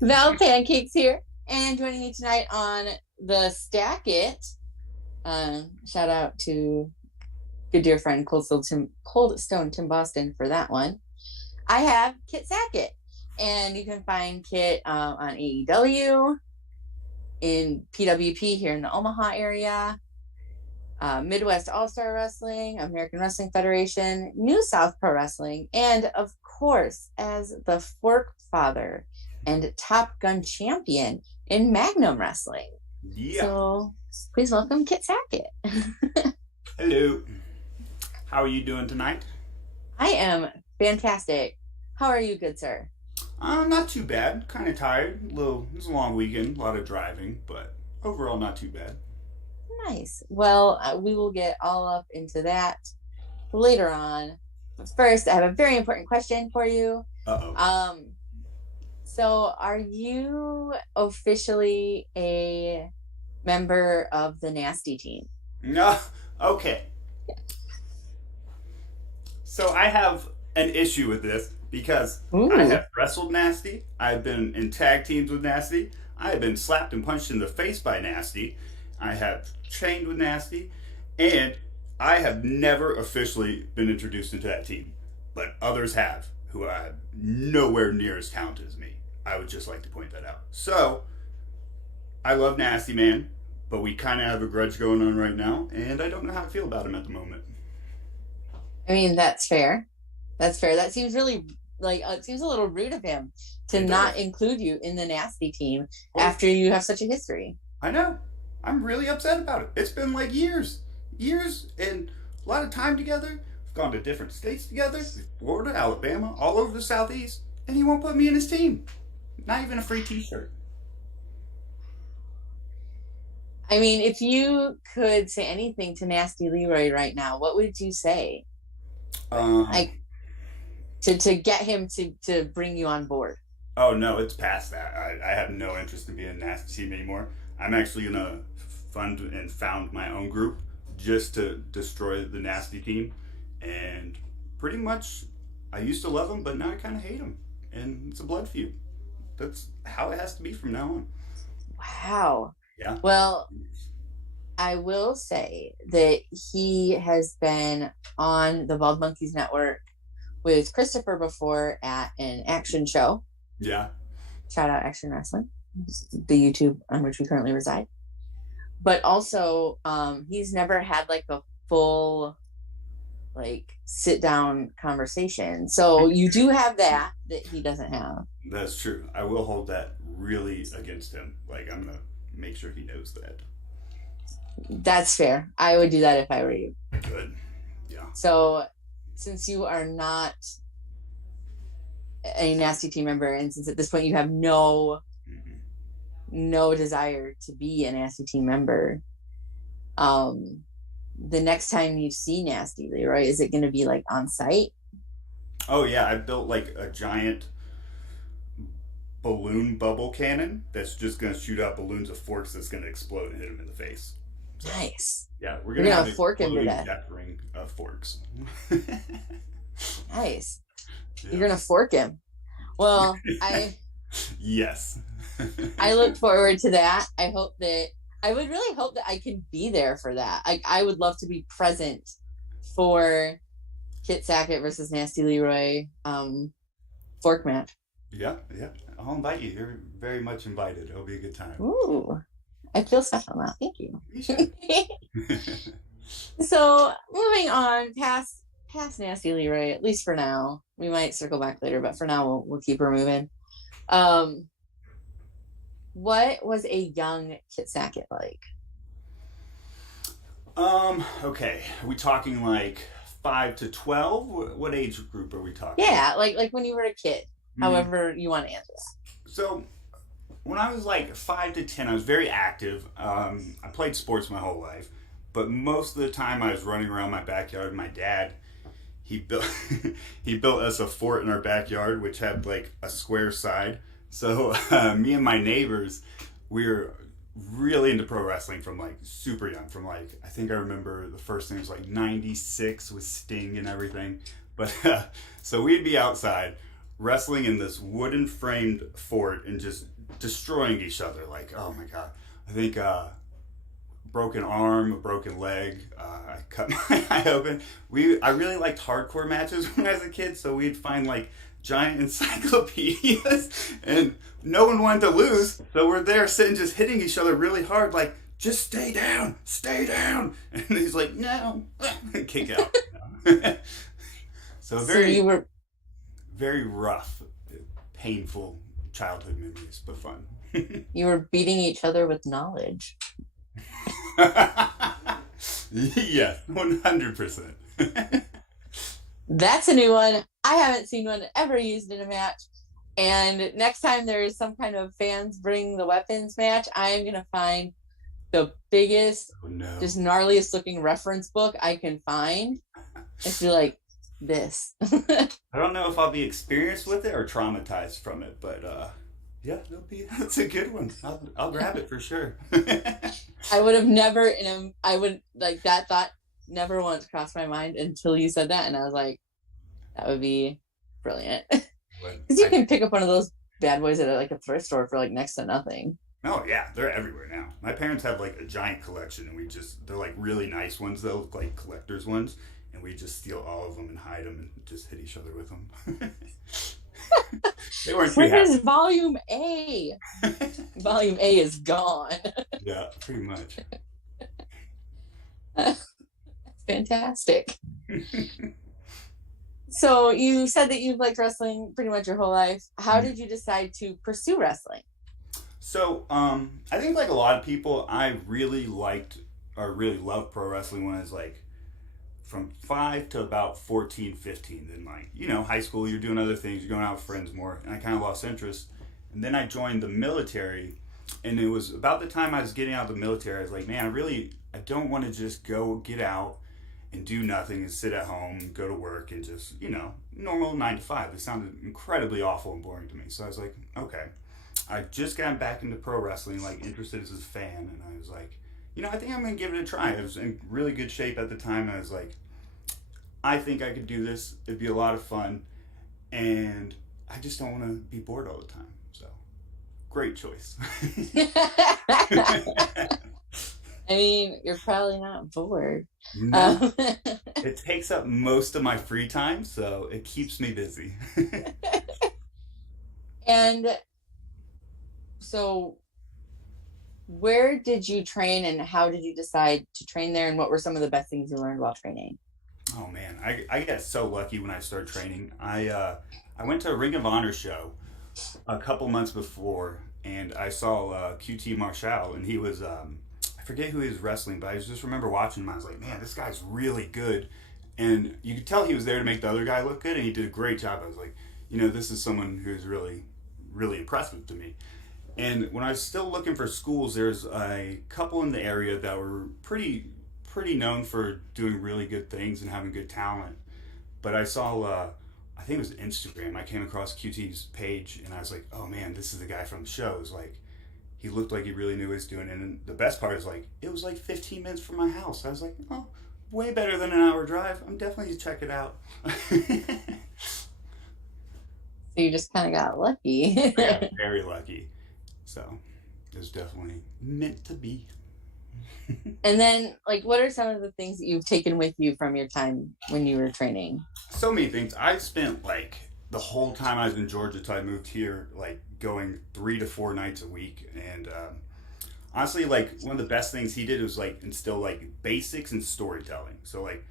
Val Pancakes here, and joining me tonight on the Stack It. Shout out to good dear friend Cold Stone Tim Boston for that one. I have Kit Sackett, and you can find Kit on AEW, in PWP here in the Omaha area, Midwest All-Star Wrestling, American Wrestling Federation, New South Pro Wrestling, and of course, as the Fork Father and Top Gun champion in Magnum Wrestling. Yeah. So please welcome Kit Sackett. Hello. How are you doing tonight? I am fantastic. How are you, good sir? Not too bad. Kind of tired. It's a long weekend. A lot of driving, but overall not too bad. Nice. Well, we will get all up into that later on. But first, I have a very important question for you. Uh-oh. So are you officially a member of the Nasty team? No. Okay. So I have an issue with this because I have wrestled Nasty. I've been in tag teams with Nasty. I have been slapped and punched in the face by Nasty. I have trained with Nasty. And I have never officially been introduced into that team. But others have, who are nowhere near as talented as me. I would just like to point that out. So, I love Nasty Man, but we kind of have a grudge going on right now, and I don't know how to feel about him at the moment. I mean, that's fair. That's fair. That seems really, it seems a little rude of him to not include you in the Nasty team after you have such a history. I know. I'm really upset about it. It's been like years. Years and a lot of time together. We've gone to different states together. Florida, Alabama, all over the Southeast. And he won't put me in his team. Not even a free t-shirt. I mean, if you could say anything to Nasty Leroy right now, what would you say? To get him to bring you on board. Oh, no, it's past that. I have no interest in being a Nasty team anymore. I'm actually going to fund and found my own group just to destroy the Nasty team. And pretty much, I used to love him, but now I kind of hate him. And it's a blood feud. That's how it has to be from now on. Wow. Yeah. Well, I will say that he has been on the Bald Monkeys Network with Christopher before at an action show. Yeah. Shout out Action Wrestling, the YouTube on which we currently reside. But also, he's never had like a full sit down conversation. So you do have that he doesn't have. That's true. I will hold that really against him. I'm gonna make sure he knows that. That's fair. I would do that if I were you. Good. Yeah. So since you are not a Nasty team member, and since at this point you have no desire to be a Nasty team member, the next time you see Nasty Leroy, is it going to be on site? Oh yeah, I built a giant balloon bubble cannon that's just going to shoot out balloons of forks that's going to explode and hit him in the face. So, nice. Yeah, we're going to have fork him to death. Ring of forks. Nice. Yeah. You're going to fork him. Well, Yes. I look forward to that. I would really hope that I can be there for that. I would love to be present for Kit Sackett versus Nasty Leroy fork match. Yeah. I'll invite you. You're very much invited. It'll be a good time. Ooh, I feel special now. Thank you. So moving on past Nasty Leroy, at least for now. We might circle back later, but for now we'll keep her moving. What was a young Kit Sackett like? Okay. Are we talking 5 to 12? What age group are we talking? Yeah, like when you were a kid. However you want to answer that. So, when I was 5 to 10, I was very active. I played sports my whole life, but most of the time I was running around my backyard. My dad, he built us a fort in our backyard, which had a square side. So me and my neighbors, we were really into pro wrestling from super young. From I think I remember the first thing was 96 with Sting and everything. But so we'd be outside wrestling in this wooden framed fort and just destroying each other. Like, oh my god, I think broken arm, a broken leg. I cut my eye open. I really liked hardcore matches when I was a kid, so we'd find like giant encyclopedias, and no one wanted to lose. So we're there sitting, just hitting each other really hard, like just stay down. And he's like, no, kick out. So So you were very rough, painful childhood memories, but fun. you were beating each other with knowledge. Yeah, 100%. That's a new one. I haven't seen one ever used in a match. And next time there's some kind of fans bring the weapons match, I am gonna find the biggest, Oh no. just gnarliest looking reference book I can find and be like, this. I don't know if I'll be experienced with it or traumatized from it, but yeah, that's a good one. I'll grab it for sure. I would have never I would like that thought never once crossed my mind until you said that, and I was like, that would be brilliant. Because you can pick up one of those bad boys at like a thrift store for like next to nothing. Oh yeah, they're everywhere now. My parents have like a giant collection, and they're like really nice ones though, like collectors ones, and we just steal all of them and hide them and just hit each other with them. They weren't too Where's happy. Volume A? Volume A is gone. Yeah, pretty much. That's fantastic. So you said that you've liked wrestling pretty much your whole life. How did you decide to pursue wrestling? So, I think like a lot of people, I really liked or really loved pro wrestling when I was like from 5 to about 14, 15. Then like, high school, you're doing other things, you're going out with friends more, and I kind of lost interest. And then I joined the military, and it was about the time I was getting out of the military, I was like, man, I don't want to just go get out and do nothing and sit at home, go to work and just, normal 9 to 5. It sounded incredibly awful and boring to me. So I was like, okay. I just got back into pro wrestling, like interested as a fan, and I was like, I think I'm gonna give it a try. I was in really good shape at the time, and I was like, I think I could do this. It'd be a lot of fun, and I just don't want to be bored all the time. So, great choice. I mean, you're probably not bored. No, it takes up most of my free time, so it keeps me busy. And so where did you train and how did you decide to train there, and what were some of the best things you learned while training? Oh man, I got so lucky when I started training. I went to a Ring of Honor show a couple months before, and I saw QT Marshall, and he was I forget who he was wrestling, but I just remember watching him. I was like, man, this guy's really good, and you could tell he was there to make the other guy look good, and he did a great job. I was like, this is someone who's really, really impressive to me. And when I was still looking for schools, there's a couple in the area that were pretty known for doing really good things and having good talent. But I saw, I think it was Instagram. I came across QT's page, and I was like, oh man, this is the guy from the show. It was like, he looked like he really knew what he was doing. And the best part is like, it was like 15 minutes from my house. I was like, oh, way better than an hour drive. I'm definitely gonna check it out. So you just kind of got lucky. I got very lucky. So it was definitely meant to be. And then, like, what are some of the things that you've taken with you from your time when you were training? So many things. I spent like the whole time I was in Georgia till I moved here, like going 3 to 4 nights a week. And honestly, like one of the best things he did was like instill like basics and storytelling. So like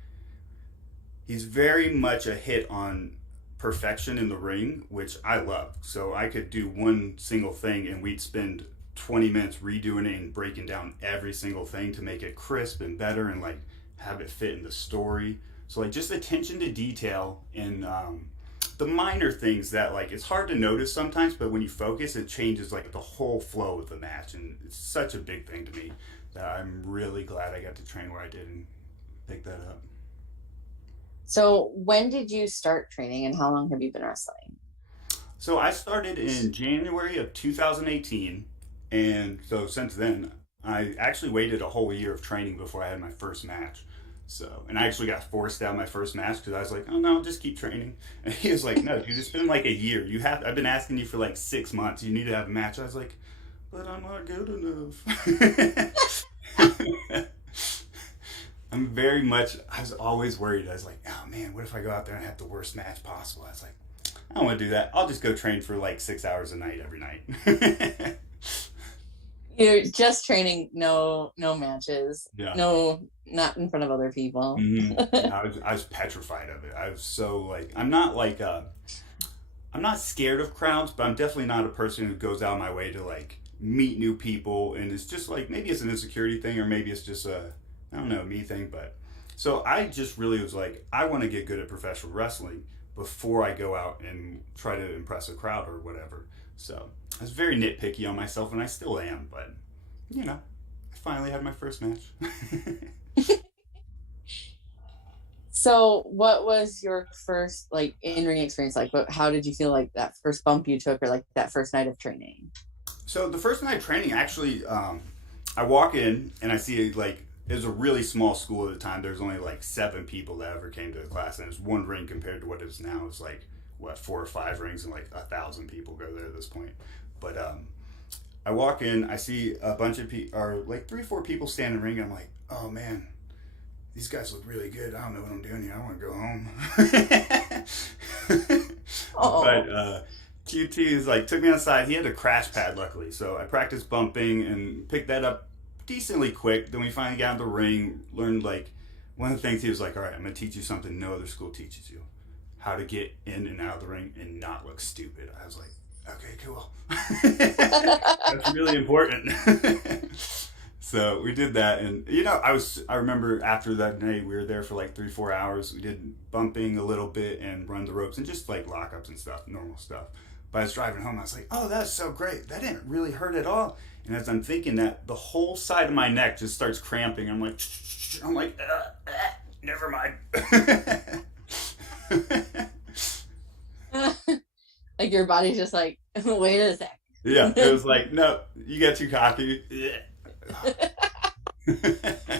he's very much a hit on perfection in the ring, which I love. So I could do one single thing and we'd spend 20 minutes redoing it and breaking down every single thing to make it crisp and better and like have it fit in the story. So like just attention to detail and the minor things that like it's hard to notice sometimes, but when you focus, it changes like the whole flow of the match, and it's such a big thing to me that I'm really glad I got to train where I did and pick that up. So when did you start training, and how long have you been wrestling? So I started in January of 2018, and so since then I actually waited a whole year of training before I had my first match. So, and I actually got forced out my first match because I was like, "Oh no, just keep training." And he was like, "No, dude, it's been like a year. I've been asking you for like 6 months. You need to have a match." I was like, "But I'm not good enough." I'm very much. I was always worried. I was like, "Oh man, what if I go out there and have the worst match possible?" I was like, "I don't want to do that. I'll just go train for like 6 hours a night every night." You're just training, no matches, Yeah. no, not in front of other people. Mm-hmm. I was petrified of it. I was so like, I'm not scared of crowds, but I'm definitely not a person who goes out of my way to like meet new people. And it's just like, maybe it's an insecurity thing, or maybe it's just I don't know, me thing. But so I just really was like, I want to get good at professional wrestling before I go out and try to impress a crowd or whatever. So I was very nitpicky on myself, and I still am. But I finally had my first match. So, what was your first like in-ring experience like? How did you feel like that first bump you took, or like that first night of training? So the first night of training, actually, I walk in and I see like it was a really small school at the time. There was only like 7 people that ever came to the class, and it was one ring compared to what it is now. It's like what 4 or 5 rings, and like 1,000 people go there at this point. But I walk in, I see a bunch of people, or like 3 or 4 people standing in the ring. And I'm like, oh man, these guys look really good. I don't know what I'm doing here. I want to go home. But QT is like took me outside. He had a crash pad, luckily, so I practiced bumping and picked that up decently quick. Then we finally got in the ring. Learned like one of the things he was like, "All right, I'm gonna teach you something no other school teaches you: how to get in and out of the ring and not look stupid." I was like, "Okay, cool. That's really important." So we did that, and I remember after that night we were there for like 3 or 4 hours. We did bumping a little bit and run the ropes and just like lockups and stuff, normal stuff. But I was driving home, I was like, "Oh, that's so great. That didn't really hurt at all." And as I'm thinking that, the whole side of my neck just starts cramping. I'm like, never mind. Like your body's just like, wait a sec. Yeah, it was like, no, you got too cocky.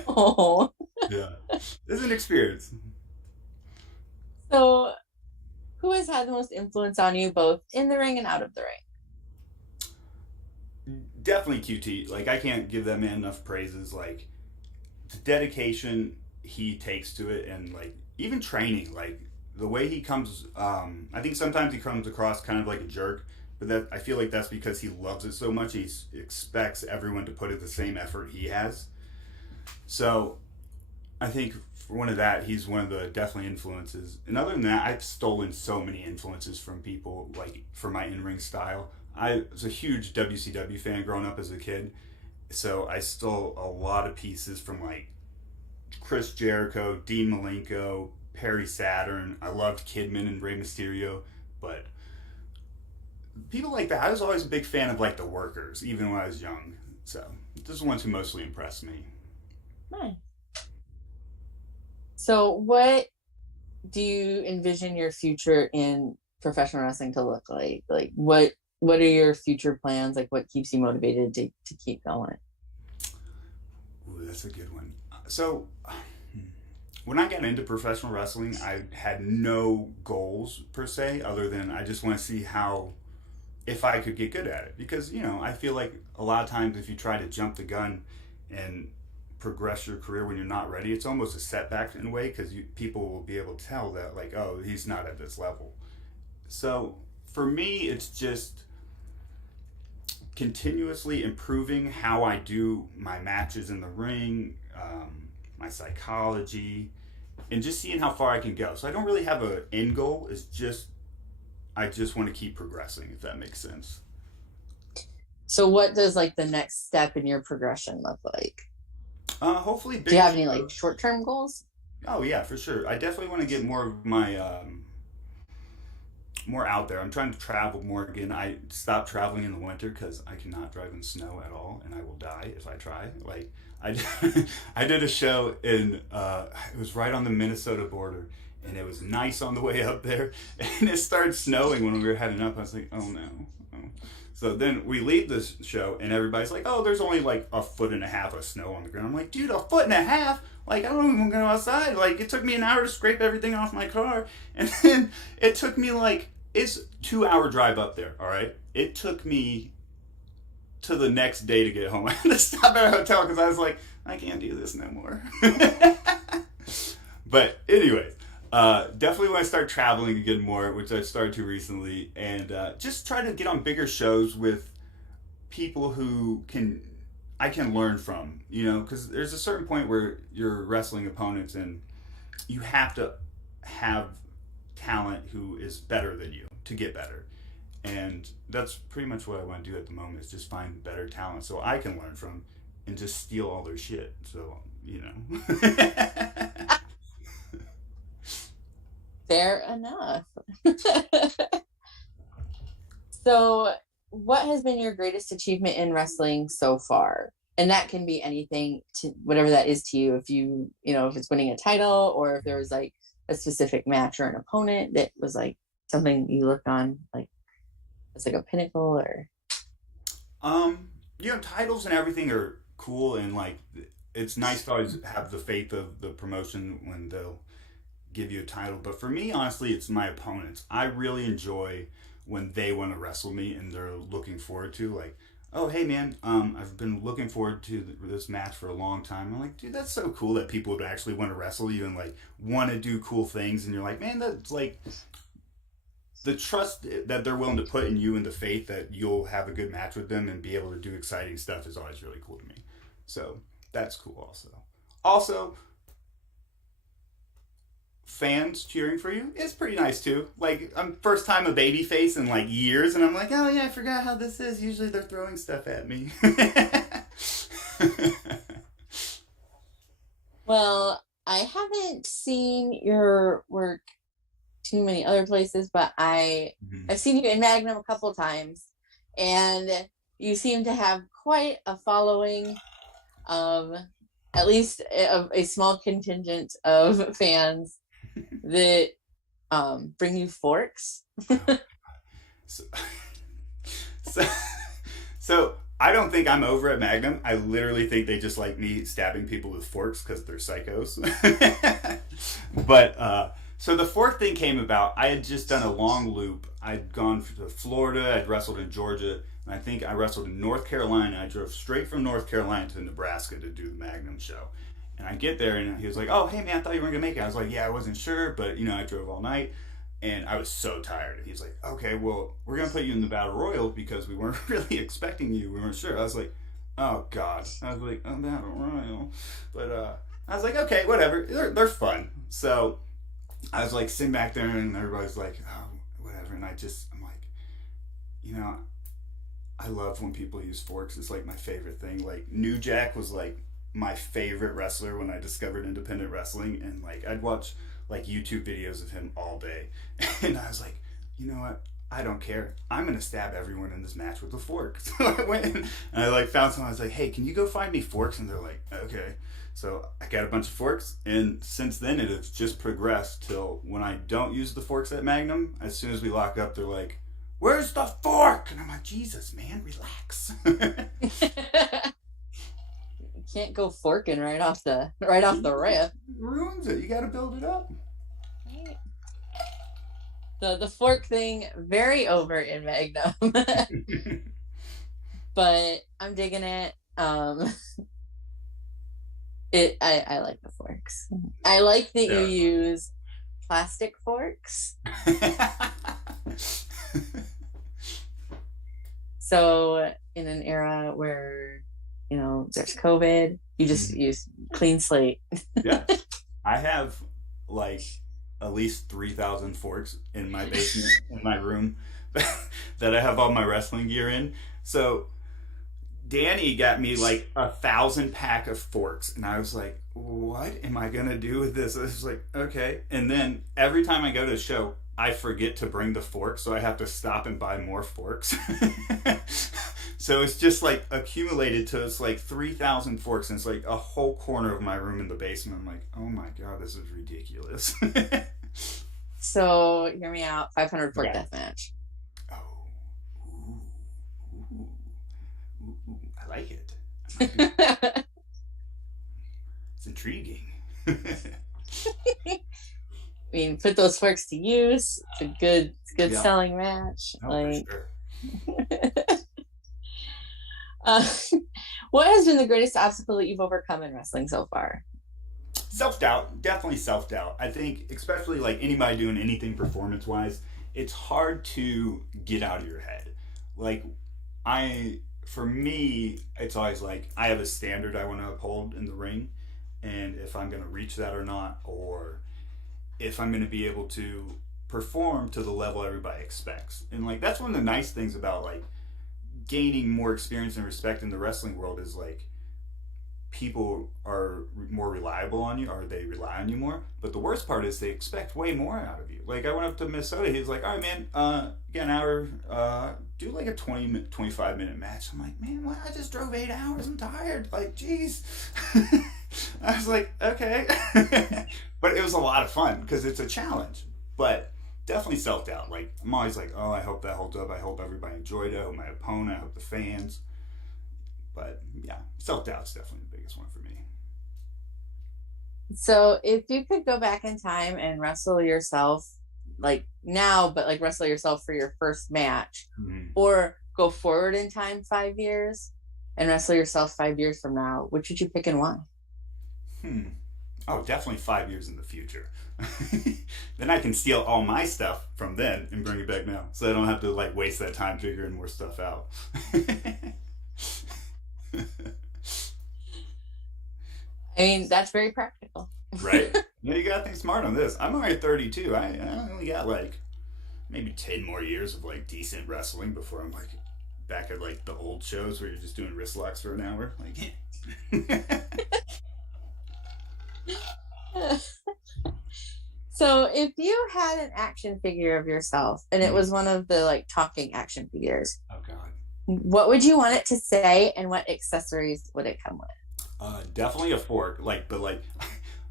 Oh. Yeah, it's an experience. So, who has had the most influence on you, both in the ring and out of the ring? Definitely QT. Like, I can't give that man enough praises. Like, the dedication he takes to it, and like even training, like the way he comes. I think sometimes he comes across kind of like a jerk, but that I feel like that's because he loves it so much. He expects everyone to put in the same effort he has. So I think for one of that, he's one of the definitely influences. And other than that, I've stolen so many influences from people, like for my in-ring style. I was a huge WCW fan growing up as a kid, so I stole a lot of pieces from like Chris Jericho, Dean Malenko, Perry Saturn. I loved Kidman and Rey Mysterio, but people like that. I was always a big fan of like the workers, even when I was young. So those are the ones who mostly impressed me. Nice. So, what do you envision your future in professional wrestling to look like? Like, what are your future plans? Like, what keeps you motivated to keep going? Ooh, that's a good one. So, when I got into professional wrestling, I had no goals per se, other than I just want to see how, if I could get good at it. Because, I feel like a lot of times if you try to jump the gun and progress your career when you're not ready, it's almost a setback in a way, because people will be able to tell that, like, oh, he's not at this level. So for me, it's just continuously improving how I do my matches in the ring, my psychology, and just seeing how far I can go. So I don't really have an end goal. It's just I just want to keep progressing, if that makes sense. So what does like the next step in your progression look like? Hopefully do you have any like short-term goals? Oh yeah, for sure. I definitely want to get more of my more out there. I'm trying to travel more again. I stopped traveling in the winter because I cannot drive in snow at all, and I will die if I try. Like I did a show in it was right on the Minnesota border, and it was nice on the way up there, and it started snowing when we were heading up. I was like, oh no. Oh. So then we leave this show, and everybody's like, oh, there's only like 1.5 feet of snow on the ground. I'm like, dude, 1.5 feet? Like, I don't even go outside. Like, it took me an hour to scrape everything off my car. And then it took me like, it's 2 hour drive up there, all right? It took me to the next day to get home. I had to stop at a hotel because I was like, I can't do this no more. But anyways, definitely when I start traveling again more, which I started to recently, and just try to get on bigger shows with people who I can learn from, because there's a certain point where you're wrestling opponents and you have to have talent who is better than you to get better. And that's pretty much what I want to do at the moment, is just find better talent so I can learn from and just steal all their shit. So, Fair enough. So, what has been your greatest achievement in wrestling so far? And that can be anything, to whatever that is to you. If if it's winning a title, or if there was like a specific match or an opponent that was like something you look on like it's like a pinnacle, or titles and everything are cool, and like it's nice to always have the faith of the promotion when they'll give you a title. But for me, honestly, it's my opponents. I really enjoy when they want to wrestle me and they're looking forward to, like, oh hey man, I've been looking forward to this match for a long time. I'm like, dude, that's so cool that people would actually want to wrestle you and like want to do cool things, and you're like, man, that's like the trust that they're willing to put in you and the faith that you'll have a good match with them and be able to do exciting stuff is always really cool to me. So that's cool. Also, fans cheering for you is pretty nice too. Like, I'm first time a baby face in like years, and I'm like, oh yeah, I forgot how this is. Usually they're throwing stuff at me. Well, I haven't seen your work too many other places, but I've seen you in Magnum a couple of times, and you seem to have quite a following of at least a small contingent of fans that bring you forks. So I don't think I'm over at Magnum. I literally think they just like me stabbing people with forks because they're psychos. But so the fork thing came about. I had just done a long loop. I'd gone to Florida. I'd wrestled in Georgia. And I think I wrestled in North Carolina. I drove straight from North Carolina to Nebraska to do the Magnum show. And I get there, and he was like, oh, hey, man, I thought you weren't going to make it. I was like, yeah, I wasn't sure, but, I drove all night. And I was so tired. He's like, okay, well, we're going to put you in the Battle Royal because we weren't really expecting you. We weren't sure. I was like, oh, God. I was like, oh, Battle Royal. But I was like, okay, whatever. They're fun. So I was like sitting back there, and everybody's like, oh, whatever. And I'm like, I love when people use forks. It's like my favorite thing. Like, New Jack was like my favorite wrestler when I discovered independent wrestling, and like I'd watch like YouTube videos of him all day, and I was like, you know what? I don't care. I'm gonna stab everyone in this match with a fork. So I went and I like found someone. I was like, hey, can you go find me forks? And they're like, okay. So I got a bunch of forks, and since then it has just progressed till when I don't use the forks at Magnum, as soon as we lock up, they're like, where's the fork? And I'm like, Jesus, man, relax. You can't go forking right off the rip. Ruins it. You got to build it up. Right. The fork thing, very over in Magnum. But I'm digging it. I like the forks. I like that you use plastic forks. So in an era where there's COVID, you just use clean slate. Yeah, I have like at least 3,000 forks in my basement in my room that I have all my wrestling gear in. So Danny got me like 1,000 pack of forks, and I was like, what am I gonna do with this? I was like, okay. And then every time I go to a show, I forget to bring the forks, so I have to stop and buy more forks. So it's just like accumulated to it's like 3,000 forks, and it's like a whole corner of my room in the basement. I'm like, oh my God, this is ridiculous. So hear me out. 500 fork death match. Oh, ooh. I like it. It's intriguing. I mean, put those forks to use. It's a good Yeah. selling match. Oh, for Like, sure. uh, what has been the greatest obstacle that you've overcome in wrestling so far? Self doubt, definitely self doubt. I think, especially like anybody doing anything performance wise, it's hard to get out of your head. Like, for me, it's always like I have a standard I want to uphold in the ring, and if I'm going to reach that or not, or if I'm going to be able to perform to the level everybody expects. And like, that's one of the nice things about like gaining more experience and respect in the wrestling world is like people are more reliable on you, or they rely on you more. But the worst part is they expect way more out of you. Like I went up to Minnesota, he's like, "All right, man, get an hour, do like a 25 minute match." I'm like, "Man, what? I just drove 8 hours. I'm tired. Like, jeez." I was like, "Okay," but it was a lot of fun because it's a challenge. But definitely self doubt. Like I'm always like, "Oh, I hope that holds up. I hope everybody enjoyed it. I hope my opponent. I hope the fans." But yeah, self doubt's definitely the biggest one for me. So, if you could go back in time and wrestle yourself, like now, but like wrestle yourself for your first match, Mm-hmm. or go forward in time 5 years and wrestle yourself 5 years from now, which would you pick and why? Hmm. Oh, definitely 5 years in the future. Then I can steal all my stuff from then and bring it back now, so I don't have to like waste that time figuring more stuff out. I mean, that's very practical. Right? Yeah, you gotta think smart on this. I'm only 32. I only got like maybe 10 more years of like decent wrestling before I'm like back at like the old shows where you're just doing wrist locks for an hour. Like, So, if you had an action figure of yourself and it was one of the like talking action figures, oh god. what would you want it to say and what accessories would it come with? Definitely a fork. Like, but like,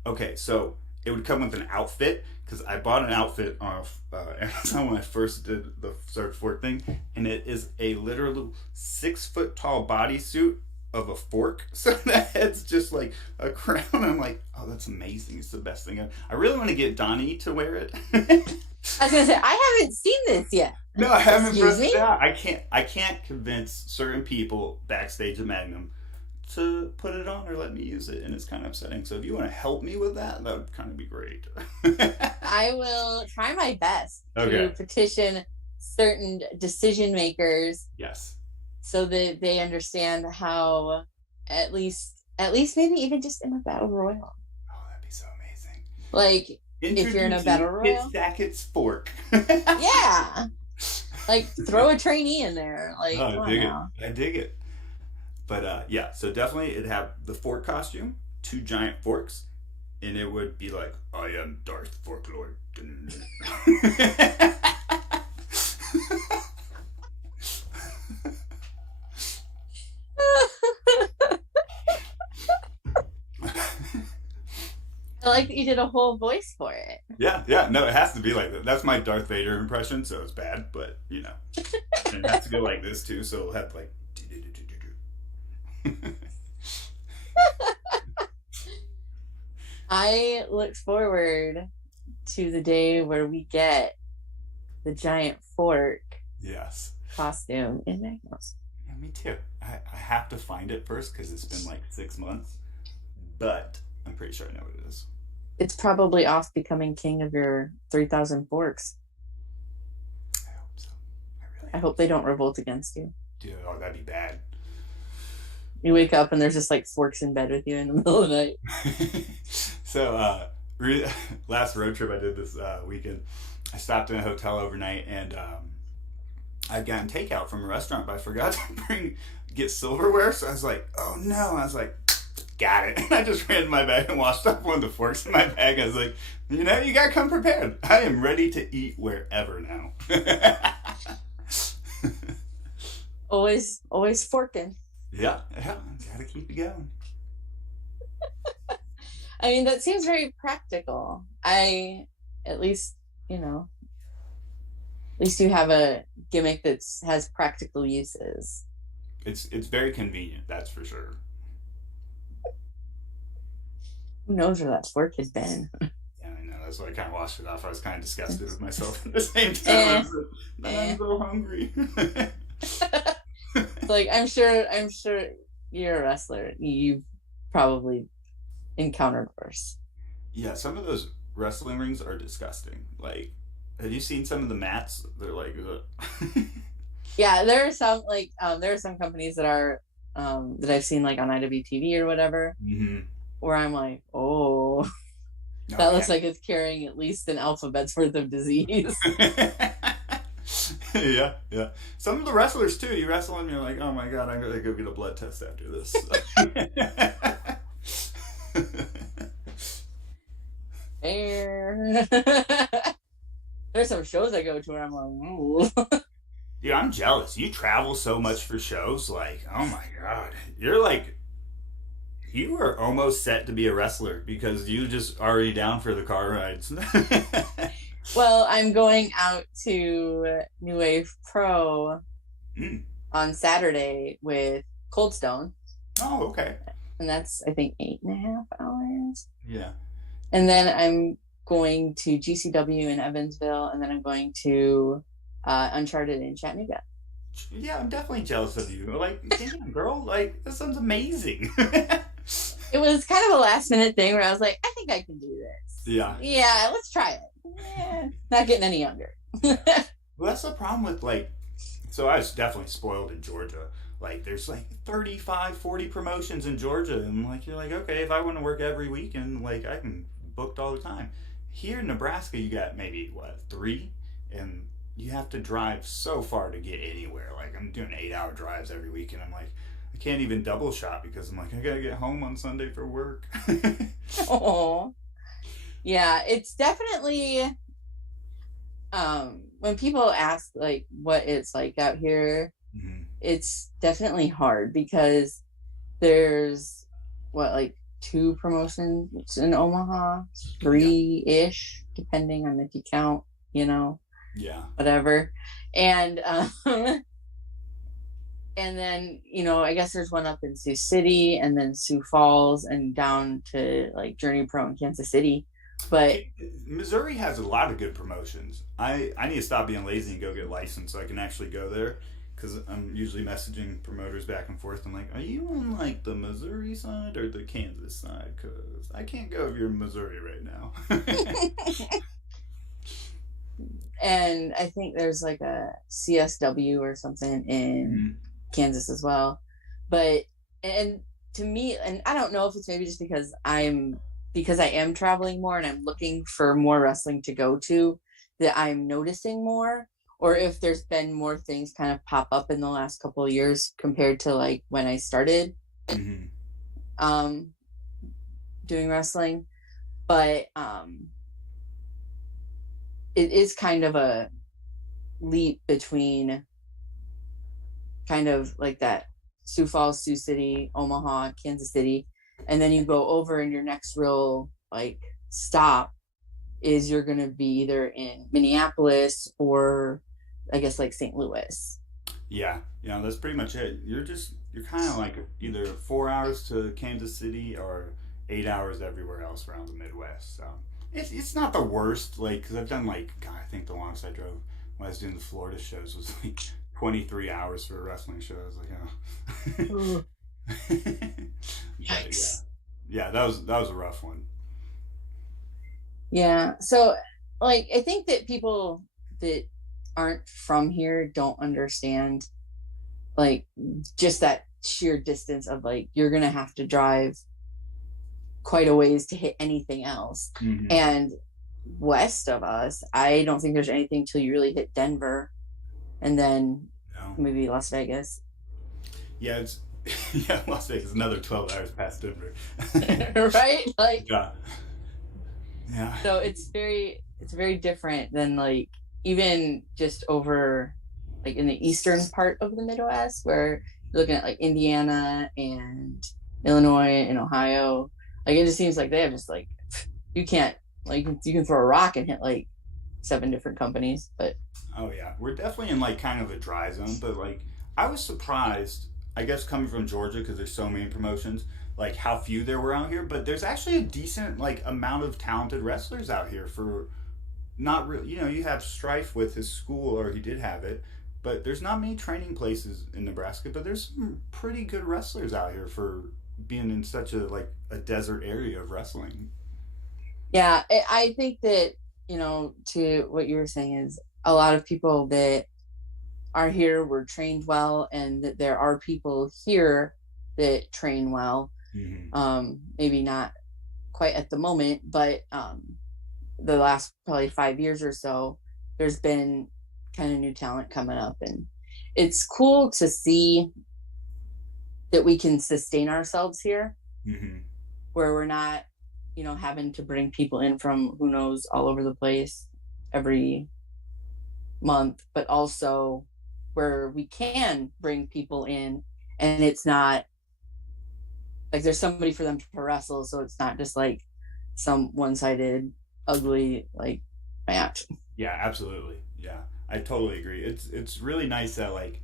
okay, so it would come with an outfit because I bought an outfit off Amazon when I first did the search fork thing, and it is a literal 6 foot tall bodysuit of a fork. So the head's just like a crown. I'm like, oh, that's amazing. It's the best thing. I really want to get Donnie to wear it. I was gonna say I haven't seen this yet. No, I haven't Excuse pressed me. it out. I can't convince certain people backstage at Magnum to put it on or let me use it, and it's kind of upsetting. So if you want to help me with that, that would kind of be great. I will try my best to Okay. petition certain decision makers Yes. so that they understand how at least maybe even just in a battle royal. Oh, that'd be so amazing. Like if you're in a battle Introducing Kit royal, Sackett's fork. yeah. Like throw a trainee in there. Like Oh, come I on dig it. now. I dig it. But yeah, so definitely it'd have the fork costume, two giant forks, and it would be like, I am Darth Forklord. I like that you did a whole voice for it. Yeah, yeah, no, it has to be like that. That's my Darth Vader impression, so it's bad, but you know, and it has to go like this too, so it'll have like. I look forward to the day where we get the giant fork Yes. costume in Magnus. Yeah, me too. I have to find it first because it's been like 6 months, but I'm pretty sure I know what it is. It's probably off becoming king of your 3,000 forks. I hope so. I really I hope they don't revolt against you. do. Oh, that'd be bad. You wake up and there's just like forks in bed with you in the middle of the night. So, last road trip I did this weekend, I stopped in a hotel overnight and I'd gotten takeout from a restaurant, but I forgot to get silverware. So I was like, oh no. I was like, got it. And I just ran in my bag and washed up one of the forks in my bag. I was like, you know, you got to come prepared. I am ready to eat wherever now. Always forking. Yeah, yeah. Got to keep it going. I mean, that seems very practical. At least, you know, at least you have a gimmick that has practical uses. It's very convenient, that's for sure. Who knows where that fork has been? Yeah, I know. That's why I kind of washed it off. I was kind of disgusted with myself at the same time. I eh, was like, man, I'm eh. so hungry. It's like I'm sure you're a wrestler. You've probably encountered worse. Yeah, some of those wrestling rings are disgusting. Like, have you seen some of the mats? They're like, ugh. Yeah, there are some companies that are that I've seen like on IWTV or whatever, Hmm. where I'm like, oh, Oh that yeah. looks like it's carrying at least an alphabet's worth of disease. Yeah, yeah. Some of the wrestlers too. You wrestle and you're like, oh my god, I'm gonna go get a blood test after this. There. There's some shows I go to where I'm like, ooh. Dude, I'm jealous. You travel so much for shows. Like, oh my god, you're like, you are almost set to be a wrestler because you just already down for the car rides. Well, I'm going out to New Wave Pro Mm. on Saturday with Cold Stone, Oh, okay. and that's I think 8.5 hours. Yeah. And then I'm going to GCW in Evansville, and then I'm going to Uncharted in Chattanooga. Yeah, I'm definitely jealous of you. Like, damn, girl, like, that sounds amazing. It was kind of a last minute thing where I was like, I think I can do this. Yeah. Yeah, let's try it. Yeah, not getting any younger. Yeah. Well, that's the problem with, like, so I was definitely spoiled in Georgia. Like, there's like 35, 40 promotions in Georgia. And, like, you're like, okay, if I want to work every weekend, like, I can booked all the time. Here in Nebraska, you got maybe, what, three? And you have to drive so far to get anywhere. Like, I'm doing 8-hour drives every week, and I'm like, I can't even double shop because I'm like, I gotta get home on Sunday for work. Oh, yeah, it's definitely when people ask like what it's like out here, Mhm. it's definitely hard because there's what like two promotions in Omaha, Yeah. three-ish, depending on if you count, you know, Yeah. whatever. And and then, I guess there's one up in Sioux City and then Sioux Falls and down to like Journey Pro in Kansas City. But Missouri has a lot of good promotions. I need to stop being lazy and go get licensed so I can actually go there. Because I'm usually messaging promoters back and forth. I'm like, are you on like the Missouri side or the Kansas side? Because I can't go if you're in Missouri right now. and I think there's like a CSW or something in Mhm. Kansas as well. But and to me, and I don't know if it's maybe just because I am traveling more and I'm looking for more wrestling to go to, that I'm noticing more, or if there's been more things kind of pop up in the last couple of years compared to like when I started Mhm. um doing wrestling. But it is kind of a leap between kind of like that Sioux Falls, Sioux City, Omaha, Kansas City, and then you go over and your next real like stop is you're going to be either in Minneapolis or I guess like St. Louis. Yeah, that's pretty much it. You're kind of like either 4 hours to Kansas City or 8 hours everywhere else around the Midwest. So it's not the worst. Like, because I've done like, God, I think the longest I drove when I was doing the Florida shows was like 23 hours for a wrestling show. I was like, oh. Ooh, But yeah, yikes. yeah, that was a rough one. Yeah. So like I think that people that aren't from here don't understand like just that sheer distance of like you're going to have to drive quite a ways to hit anything else. Hmm. And west of us, I don't think there's anything till you really hit Denver and then No. maybe Las Vegas. Yeah, it's yeah, Las Vegas is another 12 hours past Denver. Right? Like Yeah. Yeah. so it's very different than like even just over like in the eastern part of the Midwest where you're looking at like Indiana and Illinois and Ohio. Like it just seems like they have just like you can't like you can throw a rock and hit like seven different companies. But Oh yeah, we're definitely in like kind of a dry zone, but like I was surprised. I guess coming from Georgia because there's so many promotions like how few there were out here, but there's actually a decent like amount of talented wrestlers out here for not real. You know, you have Strife with his school, or he did have it, but there's not many training places in Nebraska. But there's some pretty good wrestlers out here for being in such a like a desert area of wrestling. Yeah, I think that, you know, to what you were saying is a lot of people that are here were trained well, and that there are people here that train well. Maybe not quite at the moment, but the last probably 5 years or so, there's been kind of new talent coming up, and it's cool to see that we can sustain ourselves here, where we're not, you know, having to bring people in from who knows all over the place every month, but also where we can bring people in and it's not like there's somebody for them to wrestle, so it's not just like some one-sided ugly like match. Yeah, absolutely. Yeah, I totally agree. It's really nice that like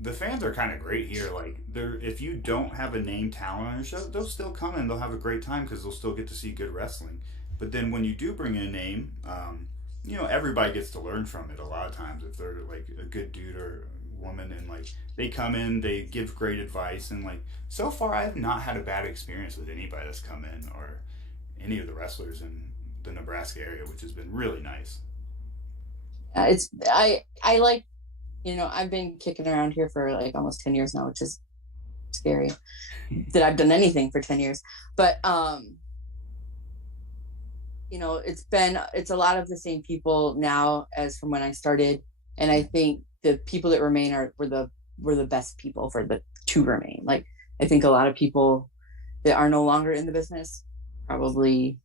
the fans are kind of great here. Like, they're if you don't have a name talent on your show, they'll still come and they'll have a great time because they'll still get to see good wrestling. But then when you do bring in a name, you know, everybody gets to learn from it. A lot of times, if they're like a good dude or woman, and like they come in, they give great advice, and like so far, I have not had a bad experience with anybody that's come in or any of the wrestlers in the Nebraska area, which has been really nice. It's I like, you know, I've been kicking around here for like almost 10 years now, which is scary that I've done anything for 10 years. But you know, it's a lot of the same people now as from when I started, and I think the people that remain were the best people for the to remain. Like, I think a lot of people that are no longer in the business probably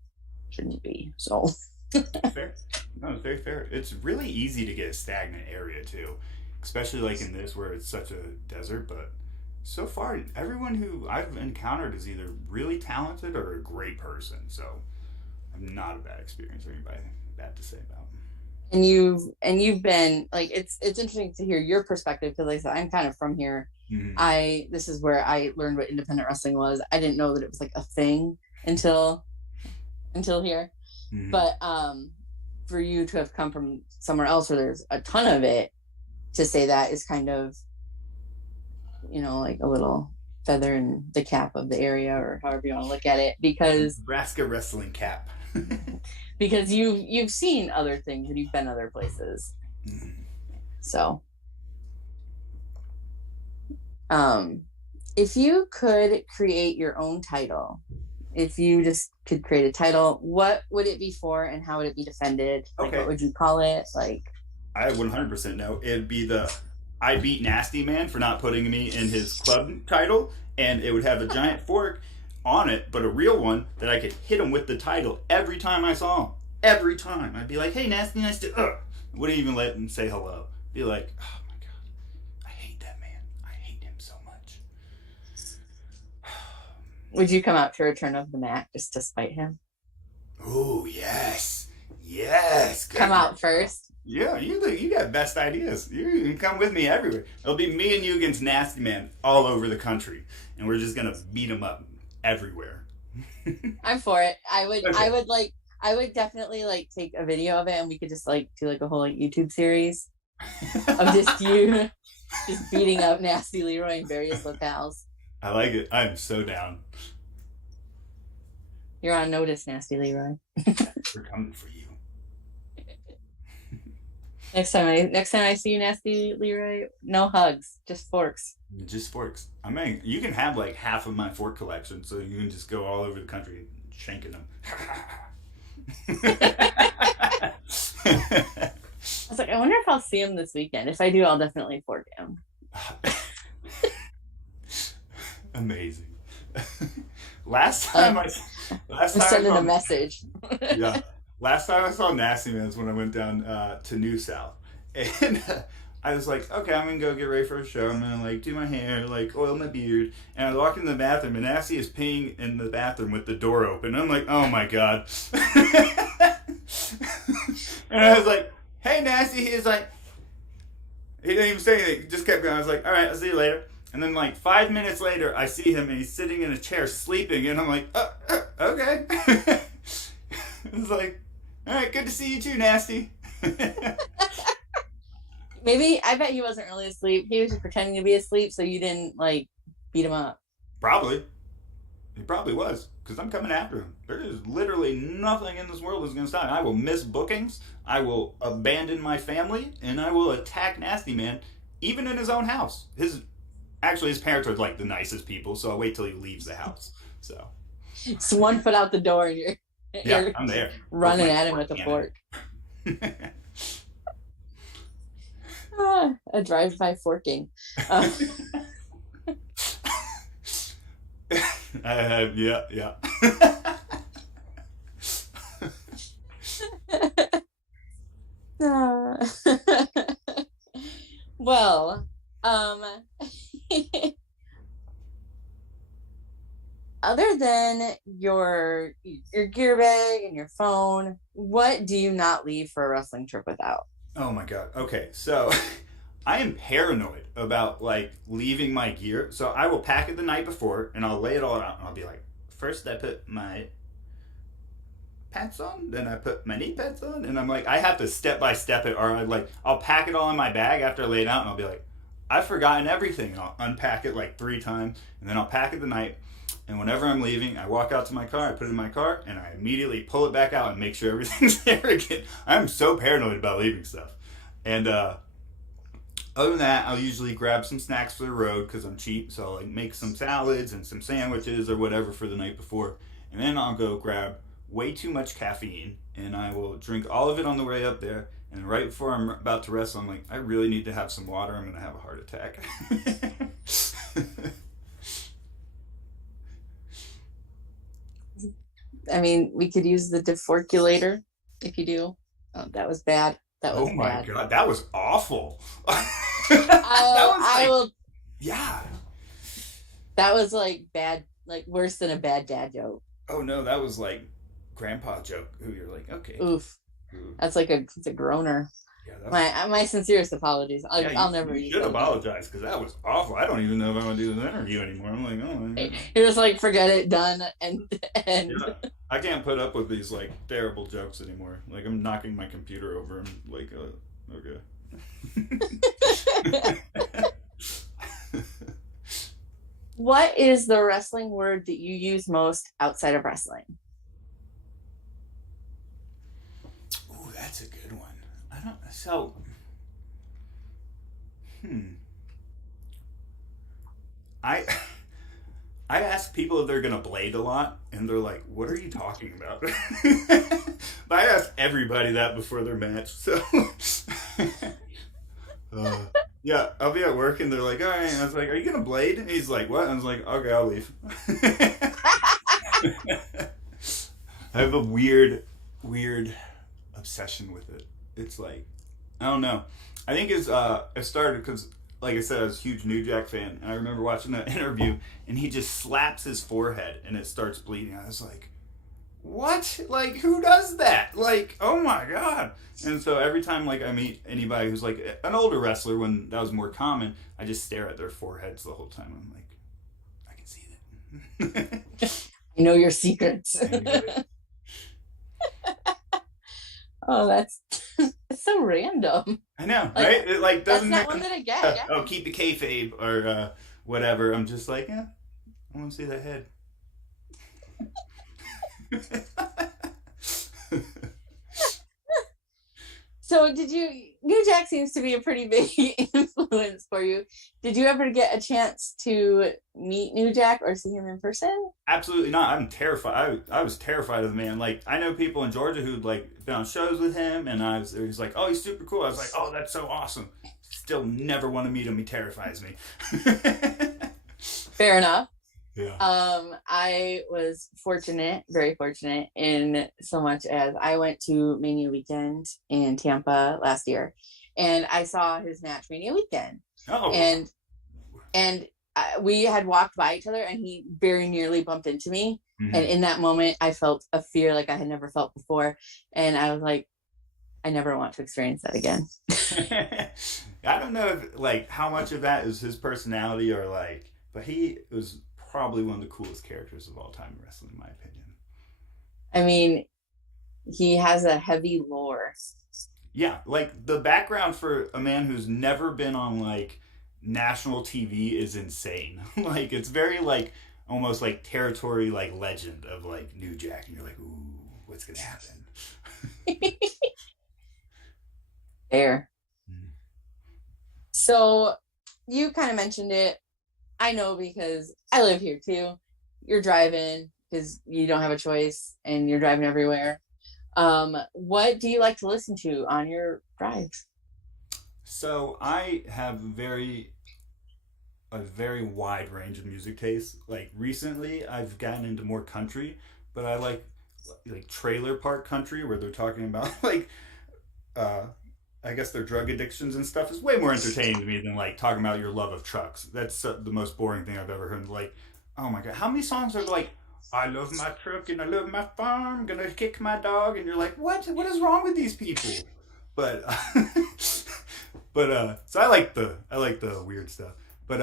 shouldn't be. So Fair. No, it's very fair. It's really easy to get a stagnant area too, especially like in this where it's such a desert. But so far, everyone who I've encountered is either really talented or a great person. So I'm not a bad experience or anybody bad to say about. And you've been like, it's interesting to hear your perspective, because like I said, I'm kind of from here. This is where I learned what independent wrestling was. I didn't know that it was like a thing until here. But for you to have come from somewhere else where there's a ton of it, to say that is kind of, you know, like a little feather in the cap of the area, or however you want to look at it, because Nebraska wrestling cap. because you've seen other things and you've been other places. So if you could create your own title, if you just could create a title, what would it be for, and how would it be defended? Like, Okay. what would you call it? Like, I 100% know. It'd be the I beat Nasty Man for not putting me in his club title, and it would have a giant fork on it, but a real one that I could hit him with the title every time I saw him. Every time. I'd be like, hey, Nasty, nice to... Wouldn't even let him say hello. Be like, oh my God, I hate that man. I hate him so much. would you come out to Return of the Mac just to spite him? Oh, yes. Yes. Come out first. Yeah, you got best ideas. You can come with me everywhere. It'll be me and you against Nasty Man all over the country, and we're just gonna beat him up everywhere. I'm for it. Okay. I would definitely like take a video of it, and we could just like do like a whole like YouTube series of just you just beating up Nasty Leroy in various locales. I like it. I'm so down. You're on notice, Nasty Leroy. We're coming for you. Next time I see you, Nasty Leroy, no hugs, just forks. Just forks. I mean, you can have like half of my fork collection, so you can just go all over the country shanking them. I was like, I wonder if I'll see him this weekend. If I do, I'll definitely fork him. Amazing. Last time I sending a message. Yeah. Last time I saw Nasty Man was when I went down to New South, and I was like, okay, I'm gonna go get ready for a show. I'm gonna like do my hair, like oil my beard, and I walk into the bathroom, and Nasty is peeing in the bathroom with the door open. I'm like, oh my God. And I was like, hey, Nasty. He's like, he didn't even say anything. He just kept going. I was like, all right, I'll see you later. And And then like 5 minutes later, I see him and he's sitting in a chair sleeping, and I'm like, okay. It's like, all right, good to see you too, Nasty. Maybe, I bet he wasn't really asleep. He was just pretending to be asleep so you didn't like beat him up. Probably. He probably was, because I'm coming after him. There is literally nothing in this world that's going to stop me. I will miss bookings, I will abandon my family, and I will attack Nasty Man, even in his own house. His parents are like the nicest people, so I'll wait till he leaves the house. So it's 1 foot out the door, and you're I'm there. running at him with a fork. A drive-by forking. Yeah. Well, other than your gear bag and your phone, what do you not leave for a wrestling trip without? Oh my god. Okay, so I am paranoid about like leaving my gear. So I will pack it the night before and I'll lay it all out and I'll be like, first I put my pants on, then I put my knee pads on, and I'm like, I have to step by step it, or I'll pack it all in my bag after I lay it out and I'll be like, I've forgotten everything, and I'll unpack it like 3 times and then I'll pack it the night. And whenever I'm leaving, I walk out to my car, I put it in my car, and I immediately pull it back out and make sure everything's there again. I'm so paranoid about leaving stuff. And other than that, I'll usually grab some snacks for the road because I'm cheap. So I'll like make some salads and some sandwiches or whatever for the night before. And then I'll go grab way too much caffeine, and I will drink all of it on the way up there. And right before I'm about to wrestle, I'm like, I really need to have some water. I'm going to have a heart attack. I mean, we could use the deforculator if you do. Oh, that was bad. That was bad. God, that was awful. I will. Yeah. That was like bad, like worse than a bad dad joke. Oh no, that was like grandpa joke. Who you're like, okay. Oof. That's like it's a groaner. Yeah, my sincerest apologies. I'll never. You should apologize because that was awful. I don't even know if I want to do this interview anymore. I'm like, oh. You're just like, forget it, done, and. Yeah, I can't put up with these like terrible jokes anymore. Like I'm knocking my computer over. I'm like, okay. What is the wrestling word that you use most outside of wrestling? Ooh, that's a good one. I don't. So, I ask people if they're gonna blade a lot, and they're like, "What are you talking about?" But I ask everybody that before their match. So, yeah, I'll be at work, and they're like, "All right." And I was like, "Are you gonna blade?" And he's like, "What?" And I was like, "Okay, I'll leave." I have a weird obsession with it. It's like, I don't know. I think it started because, like I said, I was a huge New Jack fan, and I remember watching that interview, and he just slaps his forehead, and it starts bleeding. I was like, what? Like, who does that? Like, oh my god. And so every time like I meet anybody who's like an older wrestler, when that was more common, I just stare at their foreheads the whole time. I'm like, I can see it. I know your secrets. Oh, that's so random. I know, like, right? It like doesn't. That's not one that I get. Yeah. Oh, keep the kayfabe or whatever. I'm just like, yeah, I want to see that head. So New Jack seems to be a pretty big influence for you. Did you ever get a chance to meet New Jack or see him in person? Absolutely not. I'm terrified. I was terrified of the man. Like, I know people in Georgia who'd like been on shows with him, and he's like, oh, he's super cool. I was like, oh, that's so awesome. Still never want to meet him. He terrifies me. Fair enough. Yeah. I was very fortunate in so much as I went to Mania Weekend in Tampa last year, and I saw his match Mania Weekend. Oh. And we had walked by each other, and he very nearly bumped into me. Mm-hmm. And in that moment, I felt a fear like I had never felt before, and I was like, I never want to experience that again. I don't know if like how much of that is his personality or like, but he was probably one of the coolest characters of all time in wrestling, in my opinion. I mean, he has a heavy lore. Yeah, like the background for a man who's never been on like national TV is insane. Like it's very like almost like territory like legend of like New Jack, and you're like, ooh, what's gonna happen? There. Mm. So you kind of mentioned it. I know because I live here too. You're driving because you don't have a choice and you're driving everywhere. What do you like to listen to on your drives? So I have a very wide range of music tastes. Like recently, I've gotten into more country, but I like trailer park country where they're talking about like uh, I guess their drug addictions and stuff is way more entertaining to me than like talking about your love of trucks. That's the most boring thing I've ever heard. Like, oh my god, how many songs are like, I love my truck and I love my farm, gonna kick my dog, and you're like, what? What is wrong with these people? But so I like the weird stuff. But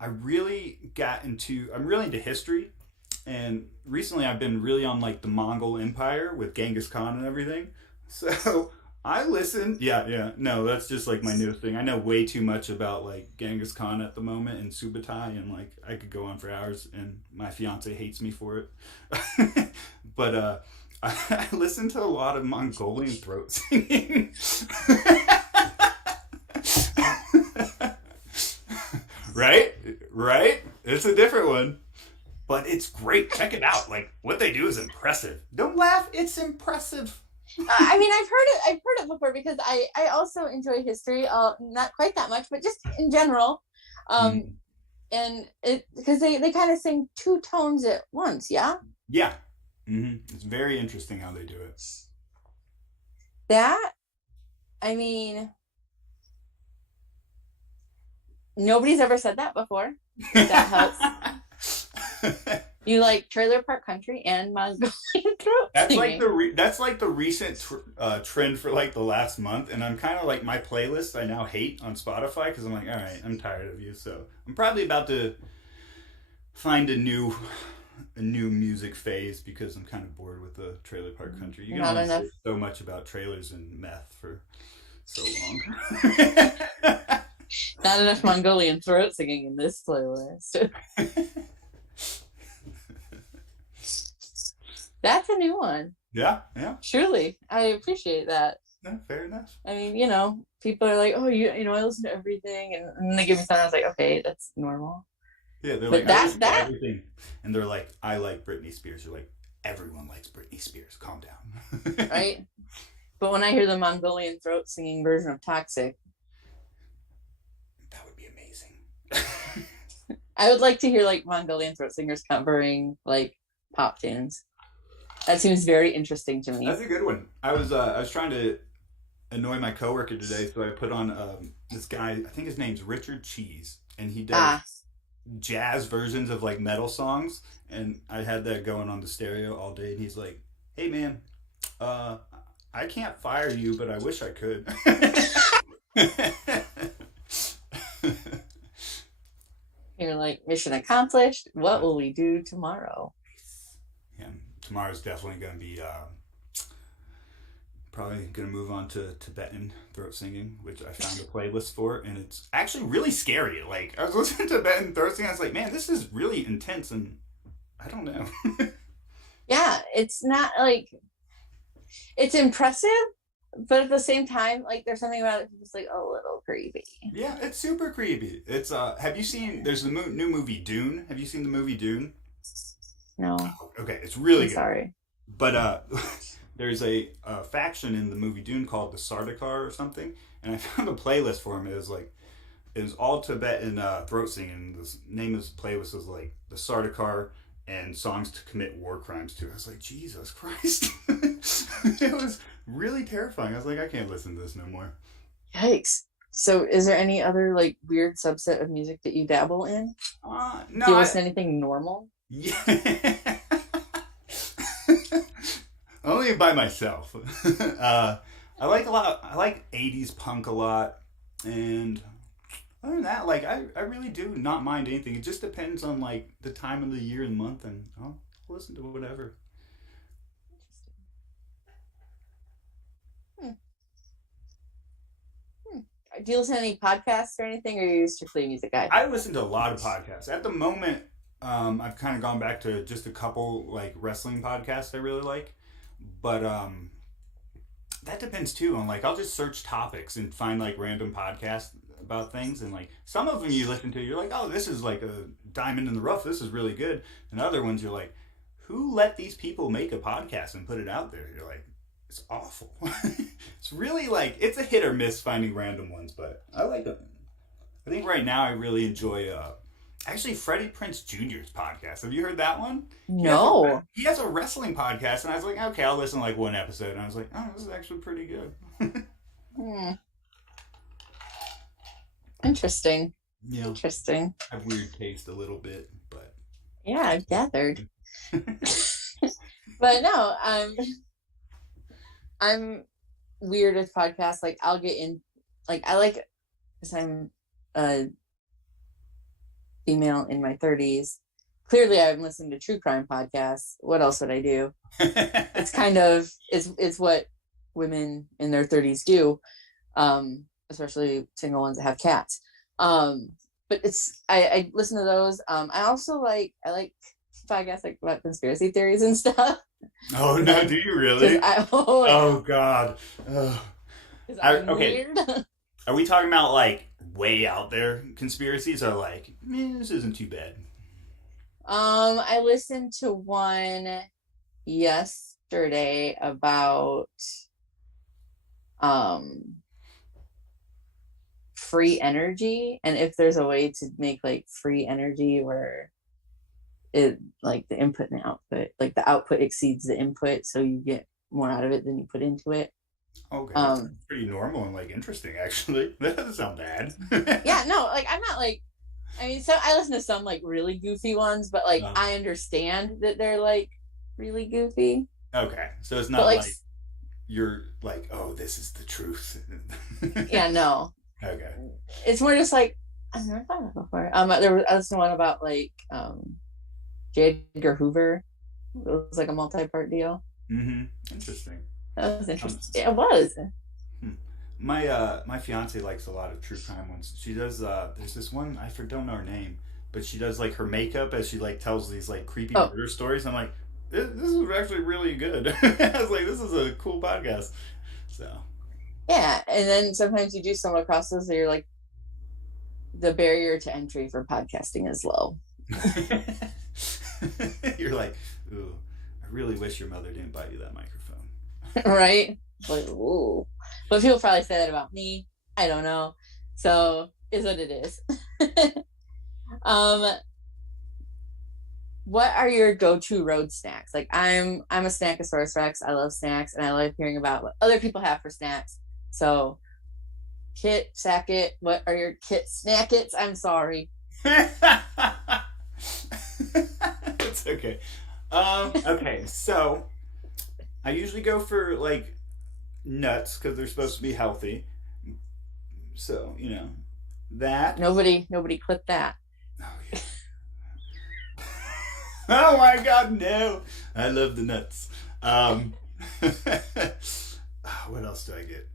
I'm really into history, and recently I've been really on like the Mongol Empire with Genghis Khan and everything. So I listen. Yeah, yeah. No, that's just like my newest thing. I know way too much about like Genghis Khan at the moment and Subutai, and like I could go on for hours, and my fiance hates me for it. But I listen to a lot of Mongolian throat singing. Right? Right? It's a different one. But it's great. Check it out. Like what they do is impressive. Don't laugh. It's impressive. I mean, I've heard it before because I also enjoy history, not quite that much, but just in general. Mm. And it because they kind of sing two tones at once, yeah. Yeah. It's very interesting how they do it. That I mean, nobody's ever said that before. That helps. You like trailer park country and Mongolian throat That's singing. like that's like the recent trend for like the last month, and I'm kind of like my playlist I now hate on Spotify because I'm like, all right, I'm tired of you, so I'm probably about to find a new music phase because I'm kind of bored with the trailer park country. You can Not only enough. say so much about trailers and meth for so long. Not enough Mongolian throat singing in this playlist. That's a new one. Yeah, yeah. Truly, I appreciate that. No, fair enough. I mean, you know, people are like, "Oh, you know, I listen to everything," and they give me something. I was like, "Okay, that's normal." Yeah, they're But like, I that listen to that everything. And they're like, I like Britney Spears. You're like, everyone likes Britney Spears. Calm down. right. But when I hear the Mongolian throat singing version of "Toxic," That would be amazing. I would like to hear like Mongolian throat singers covering like pop tunes. That seems very interesting to me. That's a good one. I was trying to annoy my coworker today, so I put on this guy. I think his name's Richard Cheese, and he does Ah, jazz versions of like metal songs. And I had that going on the stereo all day. And he's like, "Hey man, uh, I can't fire you, but I wish I could." you're like, mission accomplished. What will we do tomorrow? Yeah, tomorrow's definitely going to be probably going to move on to Tibetan throat singing, which I found a playlist for, and it's actually really scary. Like I was listening to Tibetan throat singing, I was like, man, this is really intense, and I don't know. Yeah, it's not like it's impressive, but at the same time, like there's something about it that's just like a little creepy. Yeah, it's super creepy. It's have you seen? There's the new movie Dune. Have you seen the movie Dune? No, Okay, it's really I'm good. sorry. But there's a faction in the movie Dune called the Sardaukar or something, and I found a playlist for him. It was all Tibetan throat singing. The name of the playlist was like the Sardaukar and songs to commit war crimes to. I was like, Jesus Christ! It was really terrifying. I was like, I can't listen to this no more. Yikes. So, is there any other like weird subset of music that you dabble in? No, Do you listen to anything normal? yeah. Only by myself. I like a lot. I like '80s punk a lot, and other than that, like I really do not mind anything. It just depends on like the time of the year and month, and I'll listen to whatever. Hmm. Hmm. Do you listen to any podcasts or anything, or are you strictly a music guy? I listen to a lot of podcasts. At the moment, I've kind of gone back to just a couple like wrestling podcasts I really like, but that depends too on like I'll just search topics and find like random podcasts about things, and like some of them you listen to, you're like, oh, this is like a diamond in the rough. This is really good, and other ones you're like, who let these people make a podcast and put it out there? You're like, it's awful. It's really like it's a hit or miss finding random ones, but I like them. I think right now I really enjoy actually Freddie Prinze Jr.'s podcast. Have you heard that one? No. He has a wrestling podcast, and I was like, okay, I'll listen to like one episode, and I was like, oh, this is actually pretty good. Hmm. Interesting. Yeah, Interesting. I have weird taste a little bit, but Yeah, I've gathered. But no, I'm weird with podcasts. Like I'll get in, like I like, because I'm a female in my 30s. Clearly, I'm listening to true crime podcasts. What else would I do? It's kind of it's what women in their 30s do, especially single ones that have cats. But I listen to those. I also I like podcasts like about conspiracy theories and stuff. Oh no, do you really? Oh God. Okay. Weird. Are we talking about like way out there conspiracies, or like, this isn't too bad? I listened to one yesterday about free energy, and if there's a way to make like free energy where it like the input and output, like the output exceeds the input, so you get more out of it than you put into it. Okay, that's pretty normal and like interesting actually. That doesn't sound bad. Yeah, no, like I'm not like, I mean, so I listen to some like really goofy ones, but like I understand that they're like really goofy. Okay, so it's not like you're like, oh, this is the truth. Yeah, no. Okay. It's more just like, I've never thought of it before. There was also one about like J. Edgar Hoover. It was like a multi-part deal. Mm-hmm. Interesting. That was interesting. It was. My fiance likes a lot of true crime ones. She does. There's this one, I don't know her name, but she does like her makeup as she like tells these like creepy murder stories. I'm like, this is actually really good. I was like, this is a cool podcast. So. Yeah, and then sometimes you do stumble across those that you're like, the barrier to entry for podcasting is low. You're like, ooh, I really wish your mother didn't buy you that microphone. Right? Like, ooh. But people probably say that about me. I don't know. So is what it is. What are your go-to road snacks? Like I'm a Snackosaurus Rex. I love snacks, and I love hearing about what other people have for snacks. So Kit Sackett, what are your Kit Snackets? I'm sorry. It's okay. Okay, so I usually go for like nuts because they're supposed to be healthy. So, that. Nobody clipped that. Oh, yeah. Oh my God, no! I love the nuts. What else do I get?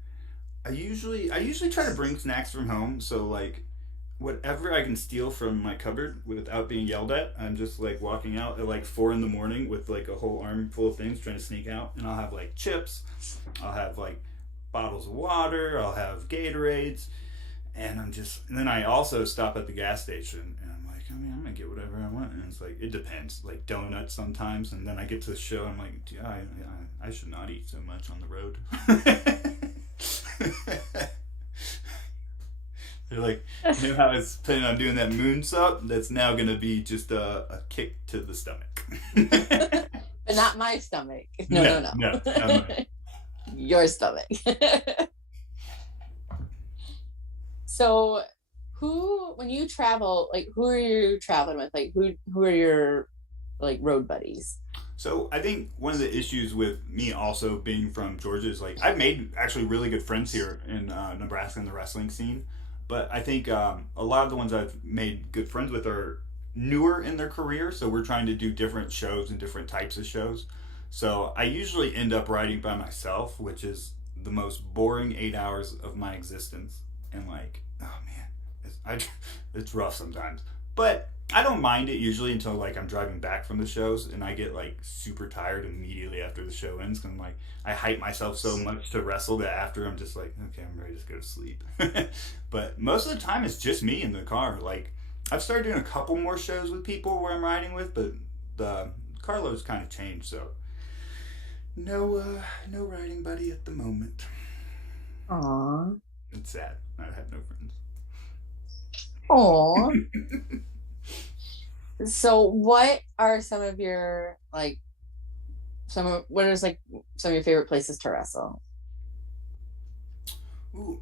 I usually try to bring snacks from home, so like whatever I can steal from my cupboard without being yelled at. I'm just like walking out at like 4 a.m. with like a whole armful of things trying to sneak out, and I'll have like chips, I'll have like bottles of water, I'll have Gatorades, and then I also stop at the gas station, and I'm like, I'm gonna get whatever I want, and it's like, it depends, like donuts sometimes, and then I get to the show, and I'm like, dude, I should not eat so much on the road. They're like, you know how I was planning on doing that moonsault? That's now going to be just a kick to the stomach. But not my stomach. No. Your stomach. So, when you travel, like, who are you traveling with? Like, who are your, like, road buddies? So I think one of the issues with me also being from Georgia is like I've made actually really good friends here in Nebraska in the wrestling scene, but I think a lot of the ones I've made good friends with are newer in their career. So we're trying to do different shows and different types of shows. So I usually end up writing by myself, which is the most boring 8 hours of my existence. And like, oh man, it's rough sometimes. But I don't mind it usually until like I'm driving back from the shows and I get like super tired immediately after the show ends. Cause I'm like, I hype myself so much to wrestle that after I'm just like, okay, I'm ready to go to sleep. But most of the time it's just me in the car. Like I've started doing a couple more shows with people where I'm riding with, but the carload's kind of changed. So no riding buddy at the moment. Aw. It's sad. I have no friends. Aw. So what are some of your like what is like some of your favorite places to wrestle? Ooh,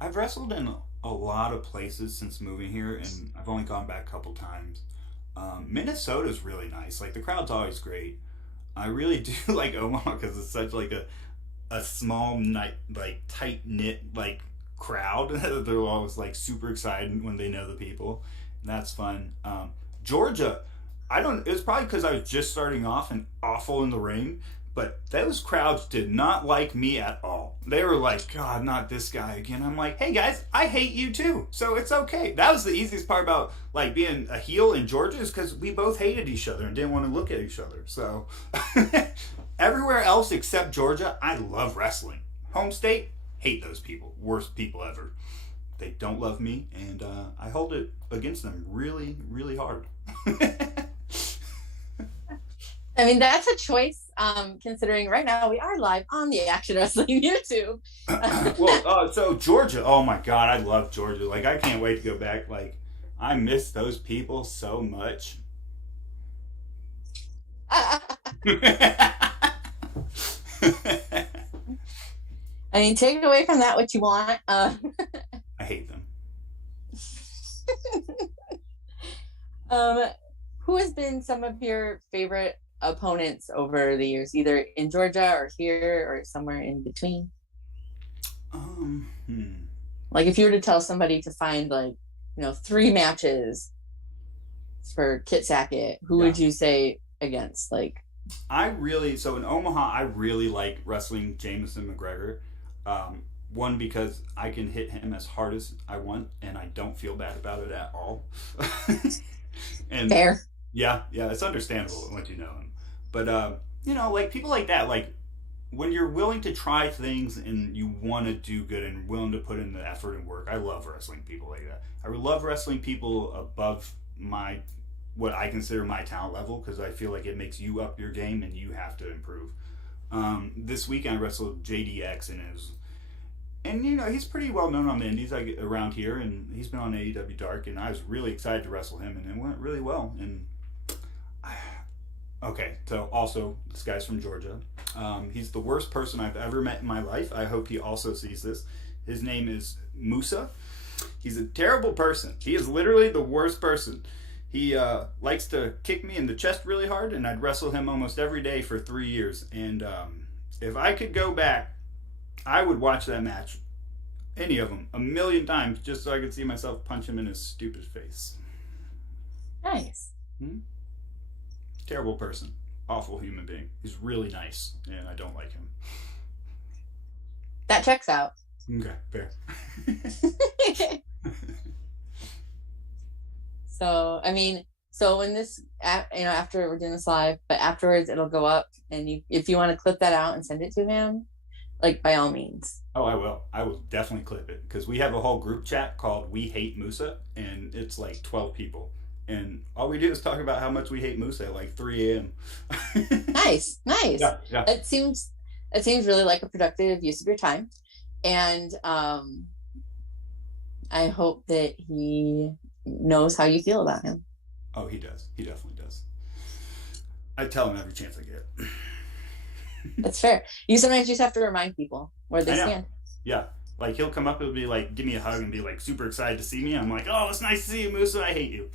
I've wrestled in a lot of places since moving here, and I've only gone back a couple times. Minnesota's really nice. Like the crowd's always great. I really do like Omaha because it's such like a small night like tight knit like crowd. They're always like super excited when they know the people. And that's fun. Georgia, I don't. It was probably because I was just starting off and awful in the ring. But those crowds did not like me at all. They were like, God, not this guy again. I'm like, hey guys, I hate you too. So it's okay. That was the easiest part about like being a heel in Georgia is because we both hated each other and didn't want to look at each other. So everywhere else except Georgia, I love wrestling. Home state, hate those people. Worst people ever. They don't love me and I hold it against them really, really hard. I mean, that's a choice, considering right now we are live on the Action Wrestling YouTube. Well, so Georgia, oh my God, I love Georgia. Like, I can't wait to go back. Like, I miss those people so much. I mean, take away from that what you want. I hate them. Who has been some of your favorite opponents over the years, either in Georgia or here or somewhere in between? Like if you were to tell somebody to find like, 3 matches for Kit Sackett, who would you say against? Like, so in Omaha, I really like wrestling Jameson McGregor. One, because I can hit him as hard as I want and I don't feel bad about it at all. And fair. Yeah, it's understandable once you know him. But like people like that, like when you're willing to try things and you want to do good and willing to put in the effort and work, I love wrestling people like that. I love wrestling people above what I consider my talent level because I feel like it makes you up your game and you have to improve. This weekend I wrestled JDX and he's pretty well known on the indies around here, and he's been on AEW Dark, and I was really excited to wrestle him, and it went really well. And okay, so also this guy's from Georgia. He's the worst person I've ever met in my life. I hope he also sees this. His name is Musa. He's a terrible person. He is literally the worst person. He likes to kick me in the chest really hard, and I'd wrestle him almost every day for 3 years. And if I could go back, I would watch that match, any of them, 1,000,000 times, just so I could see myself punch him in his stupid face. Nice. Terrible person. Awful human being. He's really nice, and I don't like him. That checks out. Okay, fair. So, I mean, when this, after we're doing this live, but afterwards it'll go up, and if you want to clip that out and send it to him, like by all means. Oh, I will. I will definitely clip it because we have a whole group chat called We Hate Musa, and it's like 12 people. And all we do is talk about how much we hate Musa at like 3 a.m. Nice. Yeah. It seems really like a productive use of your time. And I hope that he knows how you feel about him. Oh, he does. He definitely does. I tell him every chance I get. That's fair. You sometimes just have to remind people where they stand. Yeah. Like he'll come up and be like, give me a hug and be like super excited to see me. I'm like, oh, it's nice to see you, Musa. I hate you.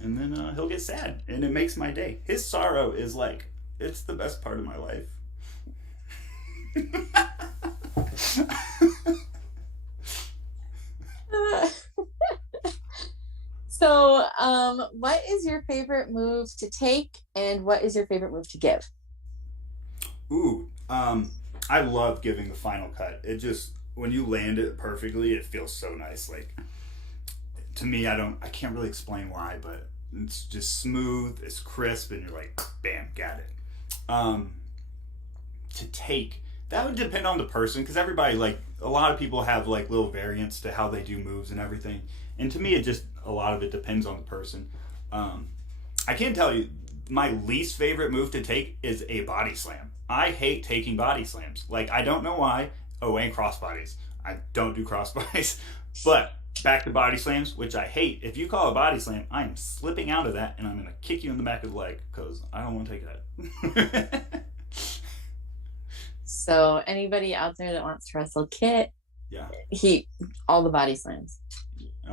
and then he'll get sad, and it makes my day. His sorrow is like, it's the best part of my life. So, what is your favorite move to take, and what is your favorite move to give? Ooh, I love giving the final cut. It just, when you land it perfectly, it feels so nice. Like, to me, I can't really explain why, but it's just smooth, it's crisp, and you're like, bam, got it. To take, that would depend on the person, because everybody, like, a lot of people have like little variants to how they do moves and everything. And to me, it just, a lot of it depends on the person. I can tell you, my least favorite move to take is a body slam. I hate taking body slams. Like, I don't know why. Oh, and crossbodies. I don't do crossbodies. But back to body slams, which I hate. If you call a body slam, I'm slipping out of that, and I'm going to kick you in the back of the leg, because I don't want to take that. So anybody out there that wants to wrestle Kit, Yeah. all the body slams.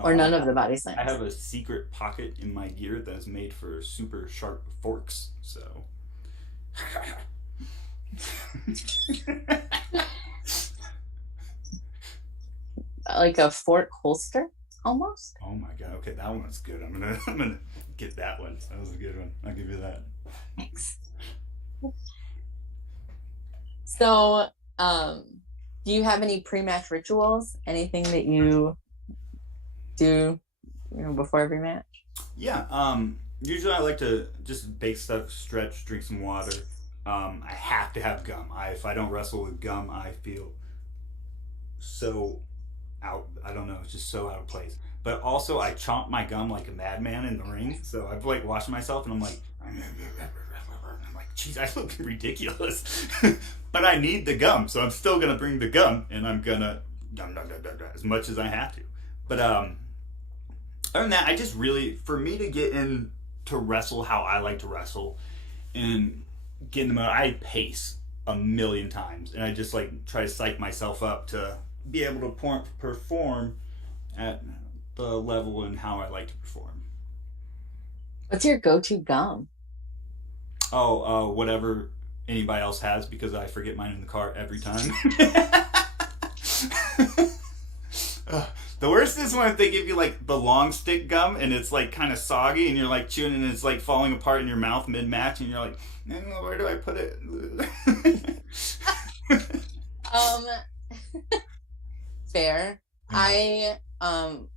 Or none of the body slams. I have a secret pocket in my gear that is made for super sharp forks, so. Like a fork holster, almost. Oh my god! Okay, that one's good. I'm gonna get that one. That was a good one. I'll give you that. Thanks. So, do you have any pre-match rituals? Anything that you do, before every match? Yeah. Usually I like to just bake stuff, stretch, drink some water. I have to have gum. If I don't wrestle with gum, I feel so out. I don't know. It's just so out of place. But also, I chomp my gum like a madman in the ring. So I've like watched myself, and I'm like, geez, I look ridiculous. But I need the gum, so I'm still gonna bring the gum, and I'm gonna as much as I have to. But other than that, I just really, for me to get in to wrestle how I like to wrestle, and get in the mode, I pace a million times, and I just like try to psych myself up to be able to perform at the level and how I like to perform. What's your go-to gum? Oh, whatever anybody else has, because I forget mine in the car every time. The worst is when they give you like the long stick gum and it's like kind of soggy and you're like chewing and it's like falling apart in your mouth mid-match and you're like, where do I put it? Fair. I 99%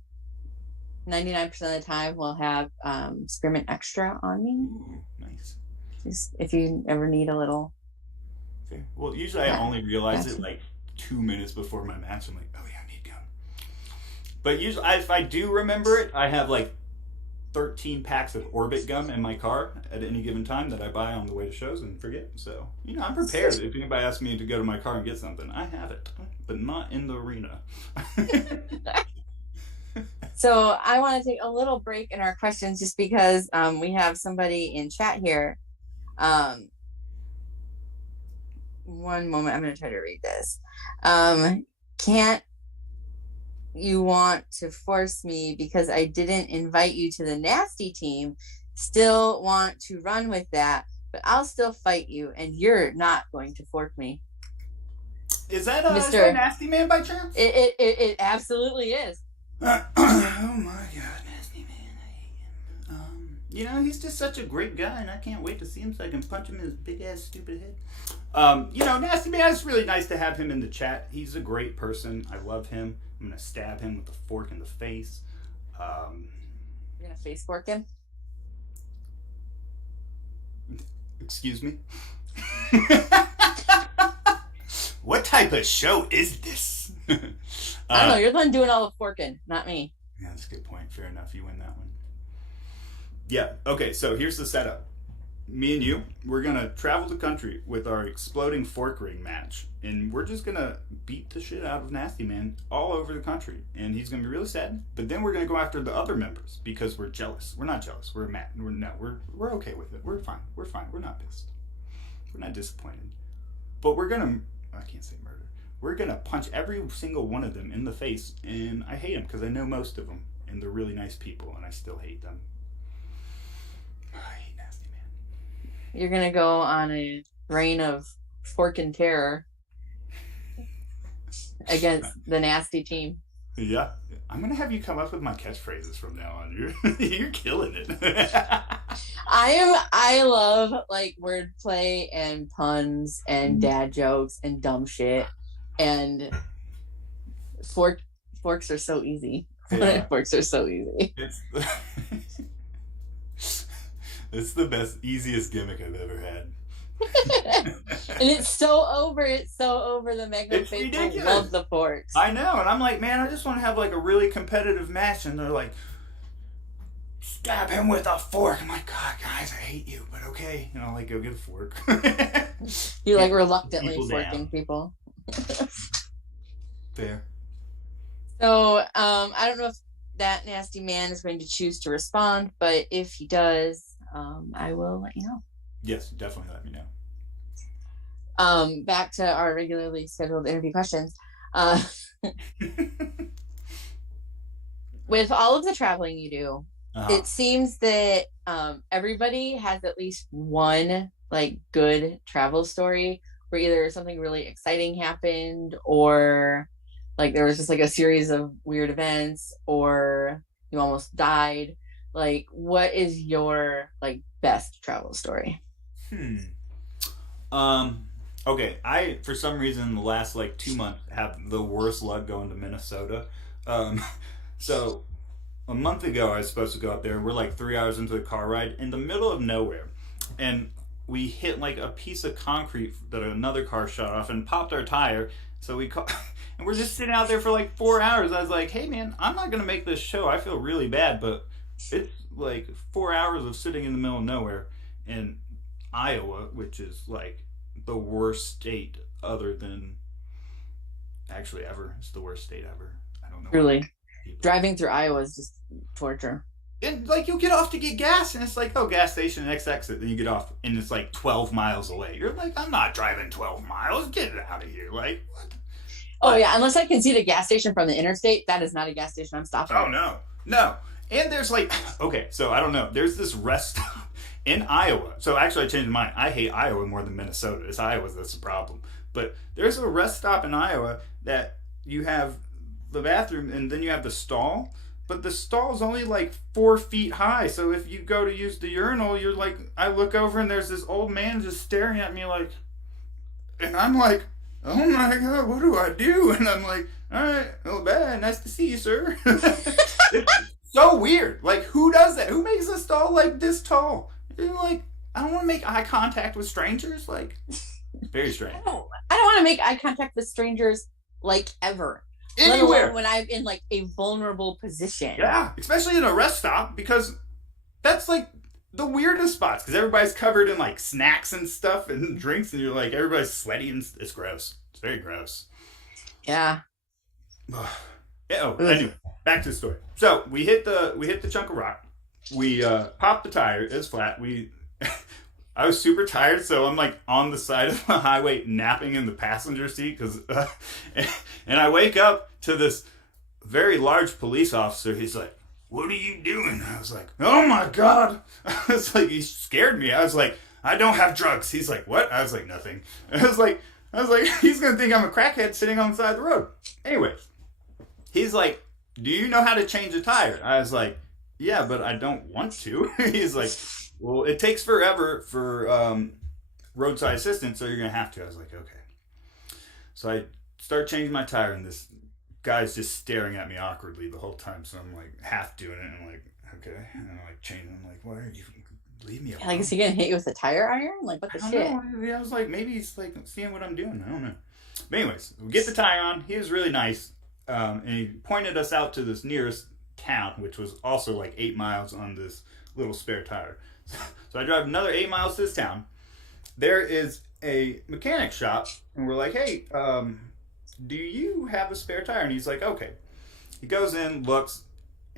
of the time will have spearmint extra on me. Ooh, nice. Just if you ever need a little. Fair. Well, usually I only realize it like 2 minutes before my match. I'm like, oh yeah, I need gum. But usually, if I do remember it, I have like 13 packs of Orbit gum in my car at any given time that I buy on the way to shows and forget. So, I'm prepared. If anybody asks me to go to my car and get something, I have it, but not in the arena. So I want to take a little break in our questions just because we have somebody in chat here. One moment, I'm going to try to read this. Can't you want to force me because I didn't invite you to the nasty team? Still want to run with that, but I'll still fight you, and you're not going to fork me. Is that Mr. Nasty Man by chance? It absolutely is. Oh my god, Nasty Man, I hate him. He's just such a great guy, and I can't wait to see him so I can punch him in his big ass stupid head. Nasty Man, it's really nice to have him in the chat. He's a great person. I love him. I'm gonna stab him with a fork in the face. You're gonna face fork him? Excuse me? What type of show is this? I don't know. You're the one doing all the forking, not me. Yeah, that's a good point. Fair enough. You win that one. Yeah. Okay, so here's the setup. Me and you, we're going to travel the country with our exploding fork ring match. And we're just going to beat the shit out of Nasty Man all over the country. And he's going to be really sad. But then we're going to go after the other members because we're jealous. We're not jealous. We're mad. We're okay with it. We're fine. We're fine. We're not pissed. We're not disappointed. But we're going to... I can't say murder. We're going to punch every single one of them in the face. And I hate them because I know most of them. And they're really nice people. And I still hate them. You're gonna go on a reign of fork and terror against the nasty team. Yeah. I'm gonna have you come up with my catchphrases from now on. You're killing it. I love like wordplay and puns and dad jokes and dumb shit. And forks are so easy. Yeah. Forks are so easy. It's the best, easiest gimmick I've ever had. And it's so over. It's so over. The Magna It's faithful ridiculous. love the forks. I know, and I'm like, man, I just want to have like a really competitive match, and they're like, stab him with a fork. I'm like, God, guys, I hate you, but okay, and I'll like go get a fork. You like reluctantly people forking down. people. Fair. So I don't know if that nasty man is going to choose to respond, but if he does, I will let you know. Yes, definitely let me know. Back to our regularly scheduled interview questions. With all of the traveling you do, it seems that everybody has at least one like good travel story where either something really exciting happened, or like there was just like a series of weird events, or you almost died. Like, what is your like best travel story? Okay, I for some reason in the last like 2 months have the worst luck going to Minnesota. So a month ago I was supposed to go up there. We're like 3 hours into the car ride in the middle of nowhere, and we hit like a piece of concrete that another car shot off and popped our tire. So and we're just sitting out there for like 4 hours. I was like, hey man, I'm not gonna make this show. I feel really bad, but it's like 4 hours of sitting in the middle of nowhere in Iowa, which is like the worst state other than actually ever. It's the worst state ever. I don't know. Really, driving through Iowa is just torture. And like you'll get off to get gas, and it's like, oh, gas station, next exit. Then you get off, and it's like 12 miles away. You're like, I'm not driving 12 miles. Get it out of here. Like, what? Oh yeah, unless I can see the gas station from the interstate, that is not a gas station I'm stopping. Oh no. And there's like, okay, so I don't know. There's this rest stop in Iowa. So actually, I changed my mind. I hate Iowa more than Minnesota. It's Iowa that's the problem. But there's a rest stop in Iowa that you have the bathroom, and then you have the stall. But the stall's only like 4 feet high. So if you go to use the urinal, you're like, I look over and there's this old man just staring at me like, and I'm like, oh my God, what do I do? And I'm like, all right, oh bad, nice to see you, sir. It's so weird. Like, who does that? Who makes a stall like this tall? You're like, I don't want to make eye contact with strangers. Like, very strange. I don't want to make eye contact with strangers like ever. Anywhere. When I'm in like a vulnerable position. Yeah, especially in a rest stop, because that's like the weirdest spots, because everybody's covered in like snacks and stuff and drinks, and you're like, everybody's sweaty, and it's gross. It's very gross. Yeah. Anyway, back to the story. So we hit the chunk of rock. We popped the tire. It's flat. I was super tired, so I'm like on the side of the highway napping in the passenger seat, and I wake up to this very large police officer. He's like, "What are you doing?" I was like, "Oh my God!" It's like he scared me. I was like, "I don't have drugs." He's like, "What?" I was like, "Nothing." I was like, he's gonna think I'm a crackhead sitting on the side of the road. Anyways, he's like, "Do you know how to change a tire?" I was like, "Yeah, but I don't want to." He's like, well, it takes forever for roadside assistance, so you're going to have to. I was like, okay. So I start changing my tire, and this guy's just staring at me awkwardly the whole time. So I'm like half doing it, and I'm like, okay. And I'm like changing. I'm like, what are you? Leave me alone. Like, is he going to hit you with a tire iron? Like, what the shit? I was like, maybe he's like seeing what I'm doing. I don't know. But anyways, we get the tire on. He was really nice. And he pointed us out to this nearest town, which was also like 8 miles on this little spare tire. So I drive another 8 miles to this town. There is a mechanic shop, and we're like, hey, do you have a spare tire? And he's like, okay. He goes in, looks,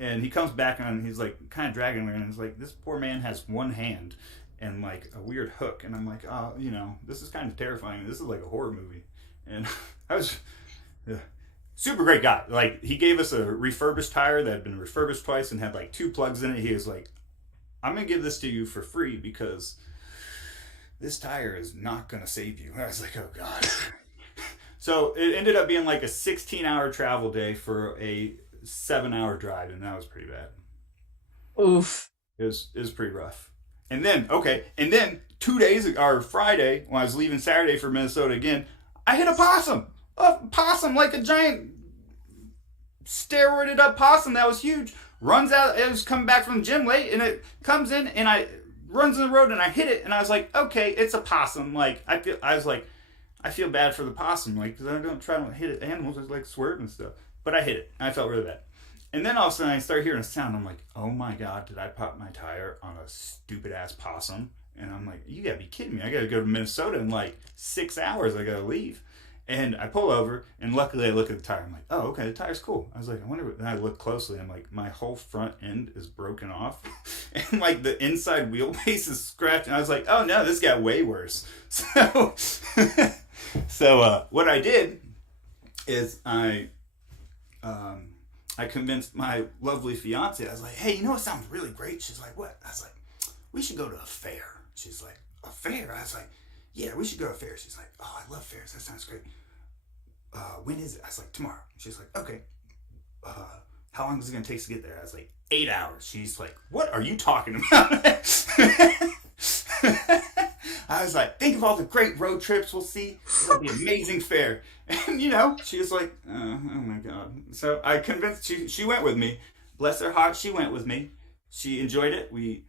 and he comes back and he's like kind of dragging me, and he's like, this poor man has one hand and like a weird hook. And I'm like, oh, this is kind of terrifying. This is like a horror movie. And I was super great guy. Like, he gave us a refurbished tire that had been refurbished twice and had like 2 plugs in it. He was like, I'm going to give this to you for free because this tire is not going to save you. I was like, oh God. So it ended up being like a 16-hour travel day for a 7-hour drive, and that was pretty bad. Oof. It was pretty rough. And then 2 days or Friday when I was leaving Saturday for Minnesota again, I hit a possum. A possum, like a giant steroided up possum that was huge. Runs out. It was coming back from the gym late, and it comes in and I runs in the road and I hit it, and I was like, okay, it's a possum. Like I feel bad for the possum, like, because I don't try to hit animals. I like swerve and stuff, but I hit it and I felt really bad. And then all of a sudden I start hearing a sound. I'm like, oh my God, did I pop my tire on a stupid ass possum? And I'm like, you gotta be kidding me. I gotta go to Minnesota in like 6 hours. I gotta leave. And I pull over, and luckily I look at the tire. I'm like, oh, okay, the tire's cool. I was like, I wonder what, and I look closely. I'm like, my whole front end is broken off. And like the inside wheelbase is scratched. And I was like, oh no, this got way worse. So what I did is I convinced my lovely fiance. I was like, hey, you know what sounds really great? She's like, what? I was like, we should go to a fair. She's like, a fair? I was like, yeah, we should go to a fair. She's like, oh, I love fairs. That sounds great. When is it? I was like, tomorrow. She's like, okay. How long is it going to take to get there? I was like, 8 hours. She's like, what are you talking about? I was like, think of all the great road trips we'll see. It'll be an amazing fair. And, she was like, oh my God. So I convinced, she went with me. Bless her heart, she went with me. She enjoyed it. We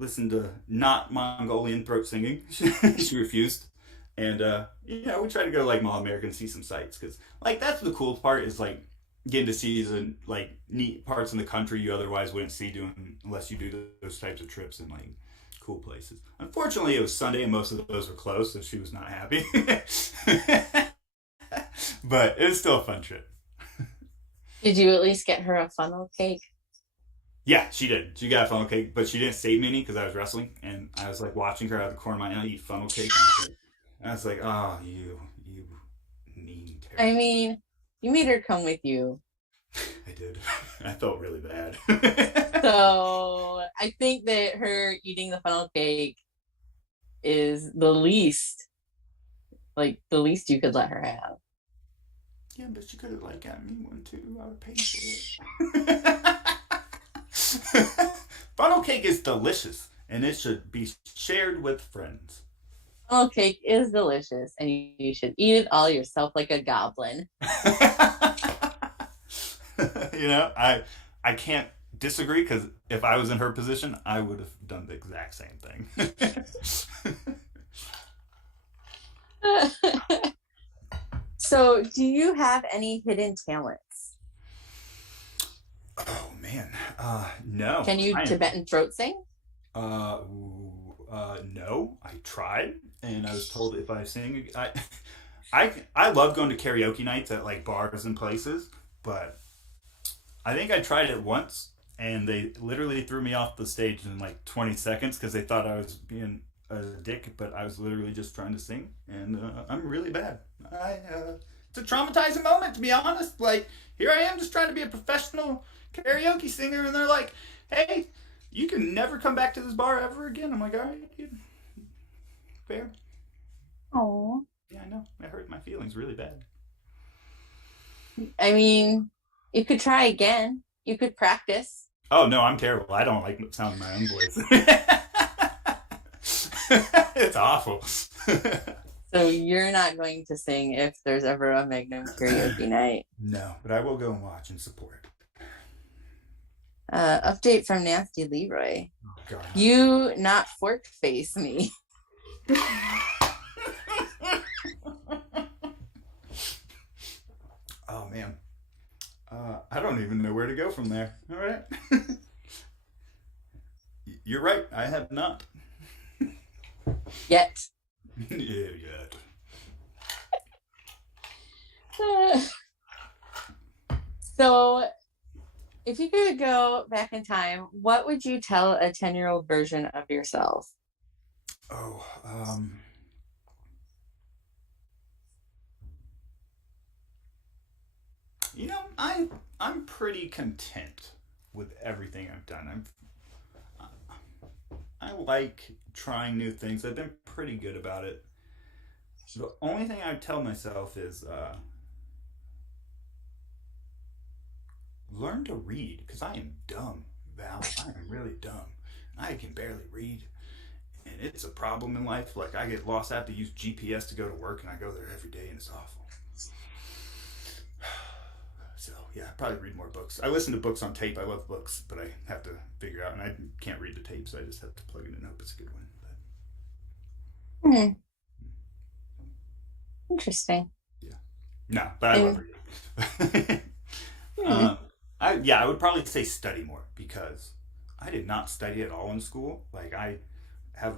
listened to not Mongolian throat singing. She refused. And, we tried to go to, like, Mall America and see some sights. Because, like, that's the cool part is, like, getting to see some, like, neat parts in the country you otherwise wouldn't see doing unless you do those types of trips in, like, cool places. Unfortunately, it was Sunday and most of those were closed, so she was not happy. But it was still a fun trip. Did you at least get her a funnel cake? Yeah, she did. She got a funnel cake, but she didn't save me any because I was wrestling, and I was like watching her out of the corner of my eye eat funnel cake. And I was like, oh, you mean terrible. I mean, you made her come with you. I did. I felt really bad. So I think that her eating the funnel cake is the least you could let her have. Yeah, but she could have got me one too. I would pay for it. Funnel cake is delicious, and it should be shared with friends. Funnel cake is delicious, and you should eat it all yourself like a goblin. I can't disagree, because if I was in her position, I would have done the exact same thing. So, do you have any hidden talents? Oh man, no. Can you Tibetan throat sing? No. I tried, and I was told if I sing, I love going to karaoke nights at like bars and places, but I think I tried it once, and they literally threw me off the stage in like 20 seconds because they thought I was being a dick, but I was literally just trying to sing, and I'm really bad. It's a traumatizing moment, to be honest. Like, here I am just trying to be a professional karaoke singer, and they're like, hey, you can never come back to this bar ever again. I'm like, all right, dude. Fair. Oh. Yeah, I know. It hurt my feelings really bad. I mean, you could try again. You could practice. Oh, no, I'm terrible. I don't like sounding my own voice. It's awful. So you're not going to sing if there's ever a Magnum karaoke night? No, but I will go and watch and support. Update from Nasty Leroy. Oh, God. You not fork face me. Oh, man. I don't even know where to go from there. All right. You're right. I have not. Yet. Yeah, yet. So, if you could go back in time, what would you tell a 10-year-old version of yourself? Oh, I'm pretty content with everything I've done. I like trying new things. I've been pretty good about it. The only thing I tell myself is learn to read because I am dumb, Val. I am really dumb. I can barely read, and it's a problem in life. Like I get lost. I have to use GPS to go to work, and I go there every day, and it's awful. So yeah, I probably read more books. I listen to books on tape. I love books, but I have to figure out, and I can't read the tape, so I just have to plug it in and hope it's a good one. But... Hmm. Interesting. Yeah. No, but I love reading. I would probably say study more because I did not study at all in school. Like I have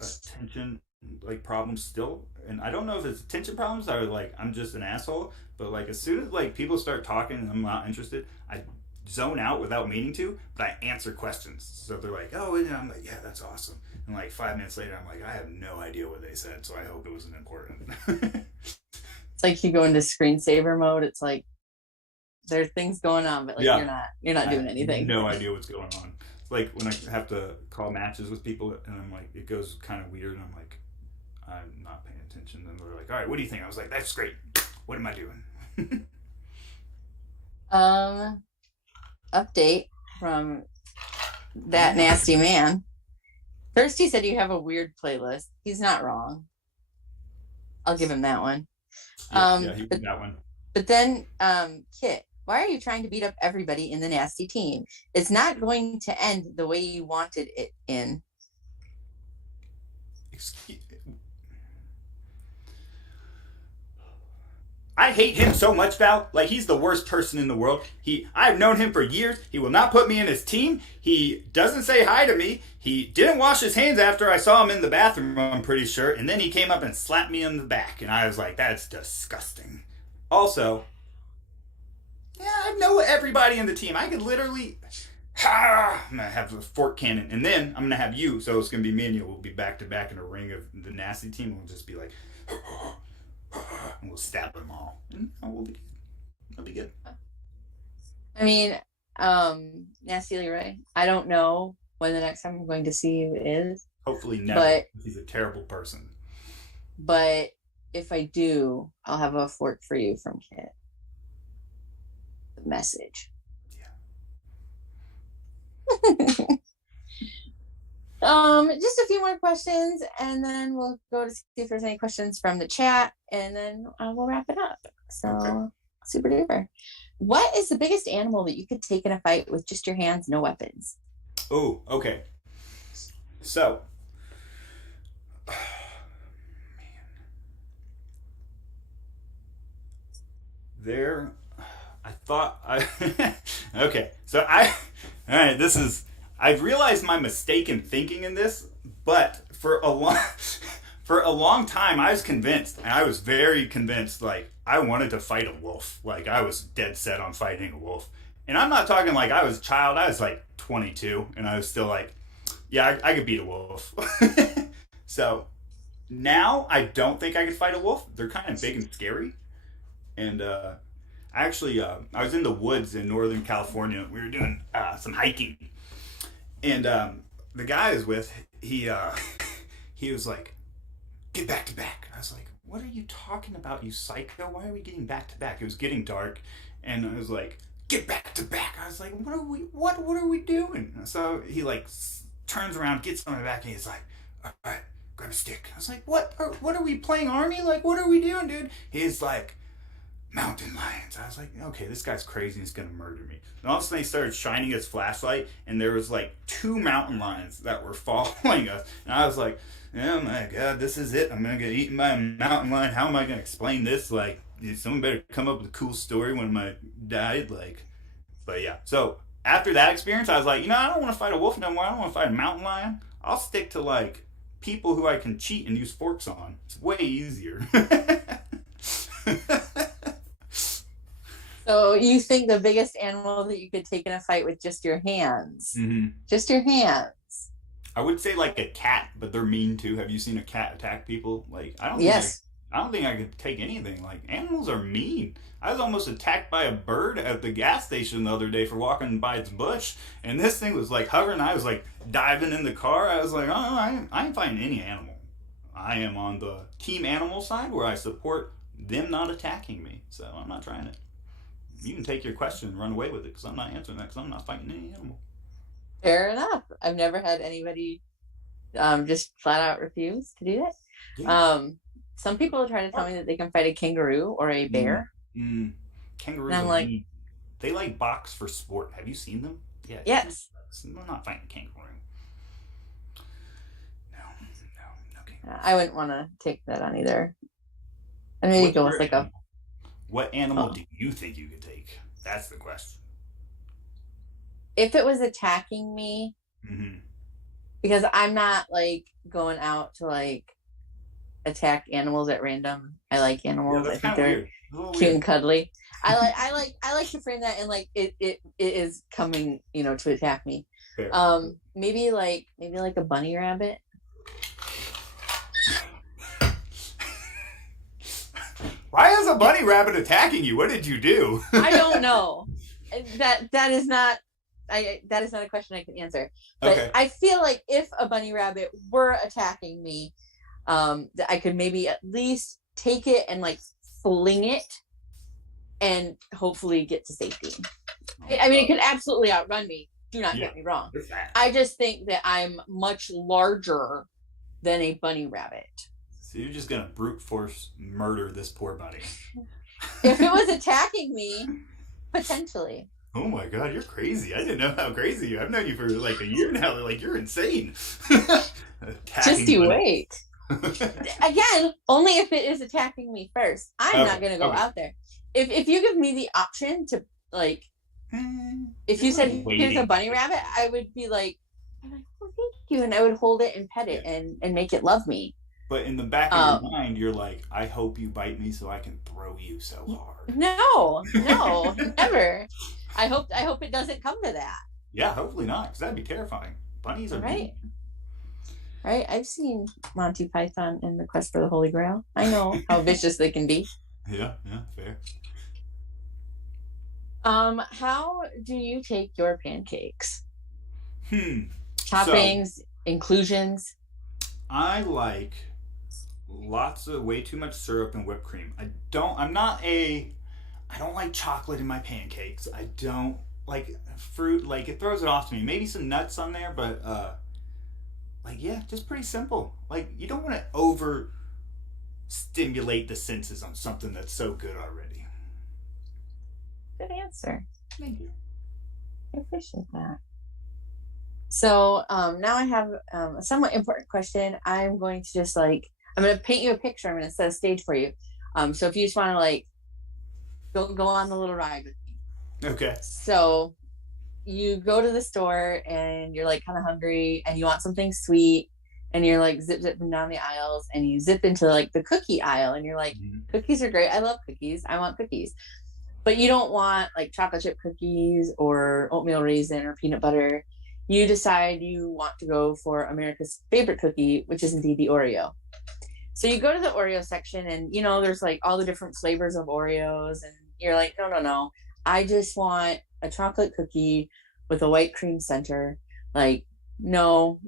attention like problems still, and I don't know if it's attention problems or like I'm just an asshole. But like as soon as like people start talking and I'm not interested, I zone out without meaning to. But I answer questions, so they're like, "Oh," and I'm like, "Yeah, that's awesome." And like 5 minutes later, I'm like, "I have no idea what they said, so I hope it wasn't important." It's like you go into screensaver mode. It's like there's things going on, but like you're not doing anything. No idea what's going on. It's like when I have to call matches with people, and I'm like, it goes kind of weird, and I'm like, I'm not paying attention. And they're like, "All right, what do you think?" I was like, "That's great. What am I doing?" Update from that nasty man. Thirsty said you have a weird playlist. He's not wrong. I'll give him that one. Yeah, he did that one. But then, Kit, why are you trying to beat up everybody in the nasty team? It's not going to end the way you wanted it in. I hate him so much, Val. Like, he's the worst person in the world. I've known him for years. He will not put me in his team. He doesn't say hi to me. He didn't wash his hands after I saw him in the bathroom, I'm pretty sure. And then he came up and slapped me in the back. And I was like, that's disgusting. Also, yeah, I know everybody in the team. I could literally... I'm going to have a fork cannon. And then I'm going to have you. So it's going to be me and you. We'll be back to back in a ring of the nasty team. We'll just be like... and we'll stab them all. And we'll be good. It'll be good. I mean, Nasty Leroy, I don't know when the next time I'm going to see you is. Hopefully never. But he's a terrible person. But if I do, I'll have a fork for you from Kit. The message. Yeah. Just a few more questions, and then we'll go to see if there's any questions from the chat, and then we'll wrap it up. So, okay. Super duper. What is the biggest animal that you could take in a fight with just your hands, no weapons? Oh, okay. So, okay. So all right, I've realized my mistake in thinking in this, but for a long time I was convinced, and I was very convinced, like I wanted to fight a wolf. Like I was dead set on fighting a wolf. And I'm not talking like I was a child. I was like 22, and I was still like, yeah, I could beat a wolf. So now I don't think I could fight a wolf. They're kind of big and scary. And actually, I was in the woods in Northern California. We were doing some hiking. And the guy I was with, he was like, get back to back. I was like, what are you talking about, you psycho? Why are we getting back to back? It was getting dark, and I was like, get back to back. I was like, what are we doing? So he like turns around, gets on my back, and he's like, all right, grab a stick. I was like, what are we playing army? Like, what are we doing, dude? He's like, mountain lions. I was like, okay, this guy's crazy. He's gonna murder me. And all of a sudden he started shining his flashlight, and there was like 2 mountain lions that were following us. And I was like, oh my god, this is it. I'm gonna get eaten by a mountain lion. How am I gonna explain this? Like, someone better come up with a cool story when I died. Like, but yeah. So after that experience, I was like, I don't want to fight a wolf no more. I don't want to fight a mountain lion. I'll stick to like people who I can cheat and use forks on. It's way easier. So you think the biggest animal that you could take in a fight with just your hands? Mm-hmm. Just your hands. I would say like a cat, but they're mean too. Have you seen a cat attack people? Like, I don't. Yes. I don't think I could take anything. Like, animals are mean. I was almost attacked by a bird at the gas station the other day for walking by its bush, and this thing was like hovering. I was like diving in the car. I was like, oh, I ain't fighting any animal. I am on the team animal side where I support them not attacking me. So I'm not trying it. You can take your question and run away with it because I'm not answering that because I'm not fighting any animal. Fair enough. I've never had anybody just flat out refuse to do that. Yeah. Some people try to tell me that they can fight a kangaroo or a Mm, bear, mm. and Kangaroos I'm are like, mean. They like box for sport. Have you seen them? Yeah. yes. I'm not fighting a kangaroo. No, no kangaroo. I wouldn't want to take that on either. I mean, you What's go with your like a. animal? What animal Oh. do you think you could take? That's the question. If it was attacking me, Mm-hmm. because I'm not like going out to like attack animals at random. I like Yeah, animals. I that's think kind of they're weird. A little cute and weird. cuddly. I like to frame that in like it is coming, to attack me. Fair. Maybe like a bunny rabbit. Why is a bunny rabbit attacking you? What did you do? I don't know. That is not that is not a question I can answer. But Okay. I feel like if a bunny rabbit were attacking me, I could maybe at least take it and like fling it and hopefully get to safety. I mean, it could absolutely outrun me. Do not get me wrong. I just think that I'm much larger than a bunny rabbit. So you're just gonna brute force murder this poor bunny. If it was attacking me, potentially. Oh my god, you're crazy. I didn't know how crazy you are. I've known you for like a year now. Like, you're insane. Just you wait. Again, only if it is attacking me first. I'm not going to go out there. If you give me the option to, like, if you said here's a bunny rabbit, I would be like, oh, thank you. And I would hold it and pet it and make it love me. But in the back of your mind, you're like, I hope you bite me so I can throw you so hard. No, never. I hope it doesn't come to that. Yeah, hopefully not, because that'd be terrifying. Bunnies are right. Right. I've seen Monty Python and the Quest for the Holy Grail. I know how vicious they can be. Yeah, fair. How do you take your pancakes? Toppings, So, inclusions. I like lots of way too much syrup and whipped cream. I don't like chocolate in my pancakes. I don't like fruit. Like, it throws it off to me. Maybe some nuts on there, but just pretty simple. Like, you don't want to over stimulate the senses on something that's so good already. Good answer. Thank you. I appreciate that. So now I have a somewhat important question. I'm going to paint you a picture. I'm going to set a stage for you. So if you just want to like go on the little ride with me. Okay. So you go to the store and you're like kind of hungry and you want something sweet and you're like zipping down the aisles and you zip into like the cookie aisle and you're like, cookies are great. I love cookies. I want cookies. But you don't want like chocolate chip cookies or oatmeal raisin or peanut butter. You decide you want to go for America's favorite cookie, which is indeed the Oreo. So you go to the Oreo section and, there's like all the different flavors of Oreos. And you're like, no. I just want a chocolate cookie with a white cream center. Like, no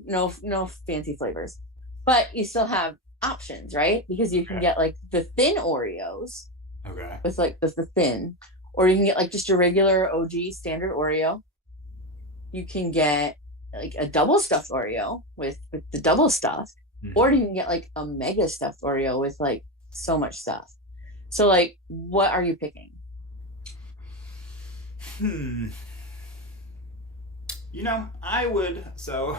fancy flavors. But you still have options, right? Because you can get like the thin Oreos. Okay. With like the thin. Or you can get like just a regular OG standard Oreo. You can get like a double stuffed Oreo with the double stuff, or you can get like a mega stuffed Oreo with like so much stuff. So like, what are you picking? I would. So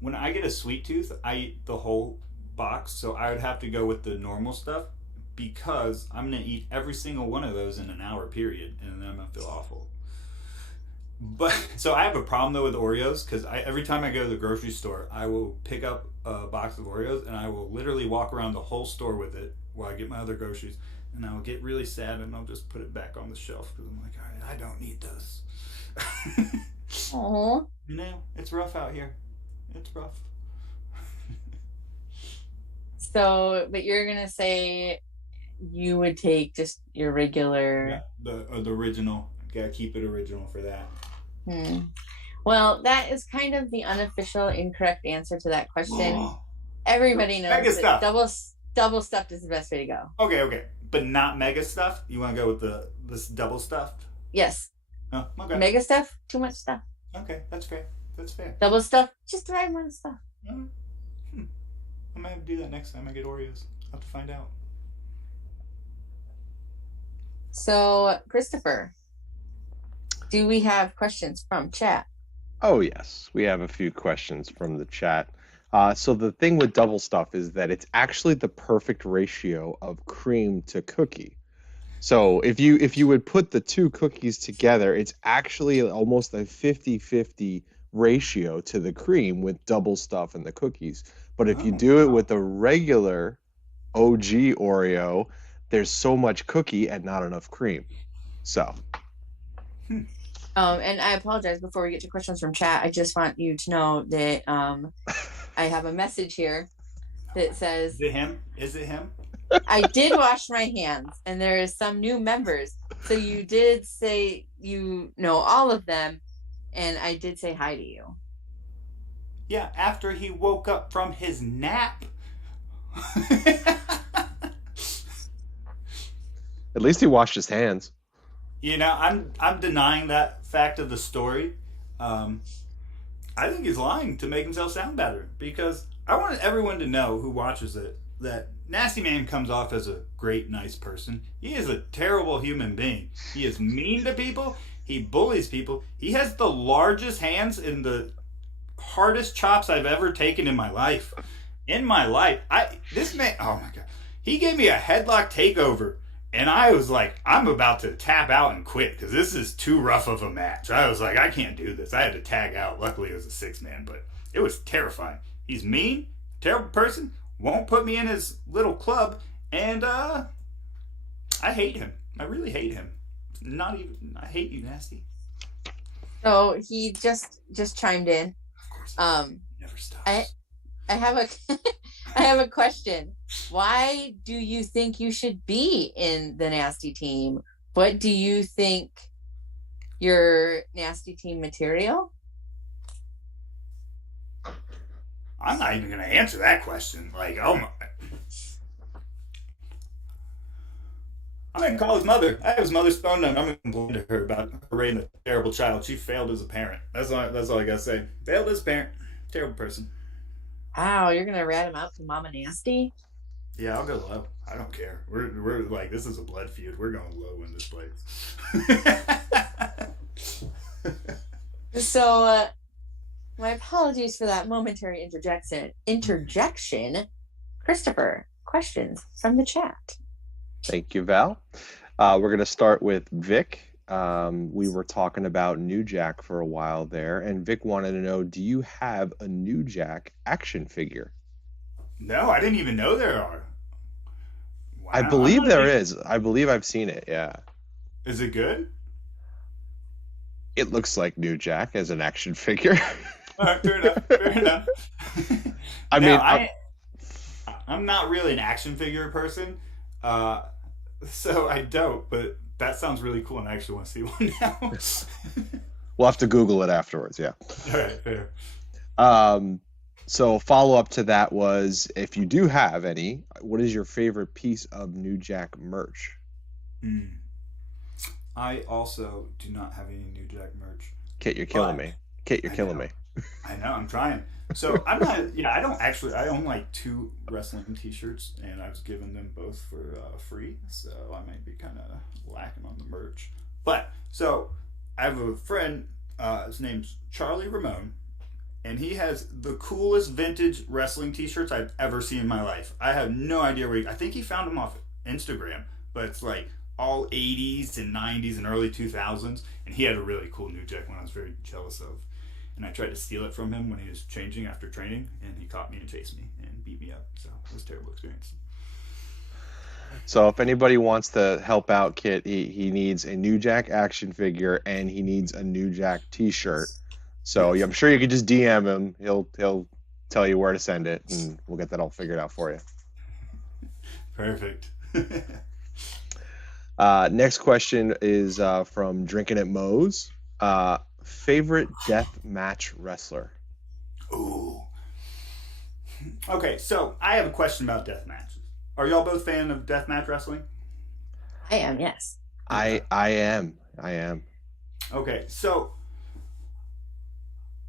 when I get a sweet tooth, I eat the whole box. So I would have to go with the normal stuff because I'm gonna eat every single one of those in an hour period, and then I'm gonna feel awful. But so I have a problem though with Oreos because every time I go to the grocery store, I will pick up a box of Oreos and I will literally walk around the whole store with it while I get my other groceries, and I'll get really sad and I'll just put it back on the shelf because I'm like, all right, I don't need those. Aww. It's rough out here. It's rough. So, but you're gonna say you would take just your Yeah, regular. the original. Gotta keep it original for that. Hmm. Well, that is kind of the unofficial incorrect answer to that question. Everybody knows Mega that stuff. double stuffed is the best way to go. Okay, okay, but not mega stuff. You want to go with the this double stuffed? Yes. Oh, okay, Mega stuff, too much stuff. okay, that's fair. That's fair. Double stuff, just the right amount of stuff. Hmm. I might have to do that next time I get Oreos. I'll have to find out. So, Christopher, do we have questions from chat? Oh, yes. We have a few questions from the chat. So the thing with double stuff is that it's actually the perfect ratio of cream to cookie. So if you would put the two cookies together, it's actually almost a 50-50 ratio to the cream with double stuff and the cookies. But if you Oh, do it wow. with a regular OG Oreo, there's so much cookie and not enough cream. So And I apologize before we get to questions from chat. I just want you to know that I have a message here that says, Is it him? Is it him? I did wash my hands and there is some new members. So you did say you know all of them, and I did say hi to you. Yeah, after he woke up from his nap. at least he washed his hands. You know, I'm denying that fact of the story. Um, I think he's lying to make himself sound better because I want everyone to know who watches it that Nasty Man comes off as a great, nice person. He is a terrible human being. He is mean to people. He bullies people. He has the largest hands and the hardest chops I've ever taken in my life. In my life, this man. Oh my god, he gave me a headlock takeover, and I was like, I'm about to tap out and quit because this is too rough of a match. I was like, I can't do this. I had to tag out. Luckily, it was a 6-man, but it was terrifying. He's mean, terrible person. Won't put me in his little club, and I hate him. I really hate him. Not even. I hate you, Nasty. So he just chimed in. Of course. Never stops. I have a I have a question. Why do you think you should be in the Nasty team? What do you think your Nasty team material? I'm not even gonna answer that question. Like, oh my. I'm gonna call his mother. I have his mother's phone number. I'm gonna complain to her about her raising a terrible child. She failed as a parent. That's all I gotta say. Failed as a parent. Terrible person. Wow, you're gonna rat him out to Mama Nasty? Yeah, I'll go low. I don't care. We're like, this is a blood feud. We're going low in this place. So my apologies for that momentary interjection. Christopher, questions from the chat. Thank you, Val. We're going to start with Vic. We were talking about New Jack for a while there, and Vic wanted to know, do you have a New Jack action figure? No, I didn't even know there are. Wow. I believe there is. I believe I've seen it, yeah. Is it good? It looks like New Jack as an action figure. All right, fair enough. Fair enough. I mean, I'm not really an action figure person, so I don't. But that sounds really cool, and I actually want to see one now. we'll have to Google it afterwards. Yeah. All right, fair. So follow up to that was, if you do have any, what is your favorite piece of New Jack merch? I also do not have any New Jack merch. Kit, you're killing me. Kit, you're killing me. I know, I'm trying. So I'm not. Yeah, I don't actually. I own like 2 wrestling T-shirts, and I was giving them both for free. So I might be kind of lacking on the merch. But so I have a friend. His name's Charlie Ramone, and he has the coolest vintage wrestling T-shirts I've ever seen in my life. I have no idea where. I think he found them off Instagram, but it's like all 80s and 90s and early 2000s, and he had a really cool New Jack one I was very jealous of. And I tried to steal it from him when he was changing after training, and he caught me and chased me and beat me up. So it was a terrible experience. So if anybody wants to help out Kit, he needs a New Jack action figure and he needs a New Jack T-shirt. So I'm sure you could just DM him. He'll tell you where to send it, and we'll get that all figured out for you. Perfect. Next question is from Drinking at Moe's. Favorite death match wrestler? Ooh. Okay, so I have a question about death matches. Are y'all both fan of death match wrestling? I am, yes. Okay. I am. I am. Okay, so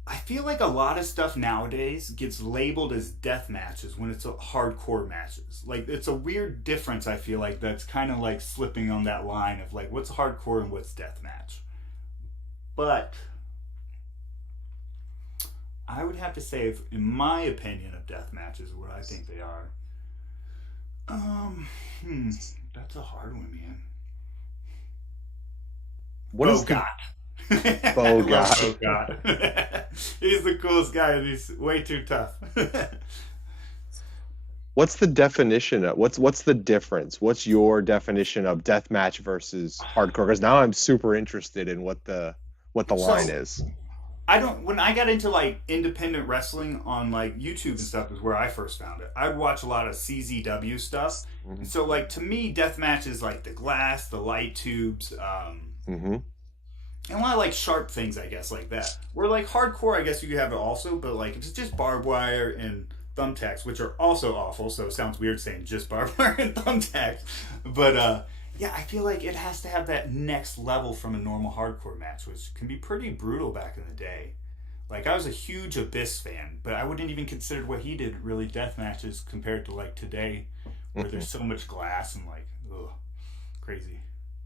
I feel like a lot of stuff nowadays gets labeled as death matches when it's a hardcore matches. Like it's a weird difference. I feel like that's kind of like slipping on that line of like what's hardcore and what's death match. But I would have to say, if, in my opinion of death matches, what I think they are. Um, that's a hard one, man. What is the I love Bogat. He's the coolest guy, and he's way too tough. What's the definition of what's the difference? What's your definition of death match versus hardcore? Because now I'm super interested in what the line is. I don't. When I got into like independent wrestling on like YouTube and stuff is where I first found it. I'd watch a lot of CZW stuff. And so like to me, deathmatch is like the glass, the light tubes, and a lot of like sharp things, I guess, like that. Where like hardcore, I guess you could have it also, but like it's just barbed wire and thumbtacks, which are also awful. So it sounds weird saying just barbed wire and thumbtacks, but yeah, I feel like it has to have that next level from a normal hardcore match, which can be pretty brutal back in the day. Like I was a huge Abyss fan, but I wouldn't even consider what he did really death matches compared to like today, where there's so much glass and like, ugh, crazy.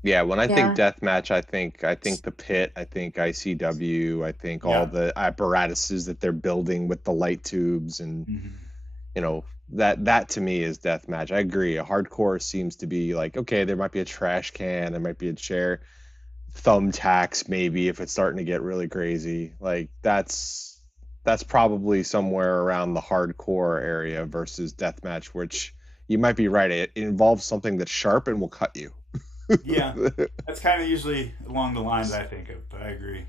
Yeah, when I think death match, I think the pit, I think ICW, I think all the apparatuses that they're building with the light tubes, and you know that to me is death match. I agree. A hardcore seems to be like, okay, there might be a trash can, there might be a chair, thumbtacks, maybe if it's starting to get really crazy. Like that's probably somewhere around the hardcore area versus death match, which you might be right. It involves something that's sharp and will cut you. Yeah, that's kind of usually along the lines I think of, but I agree.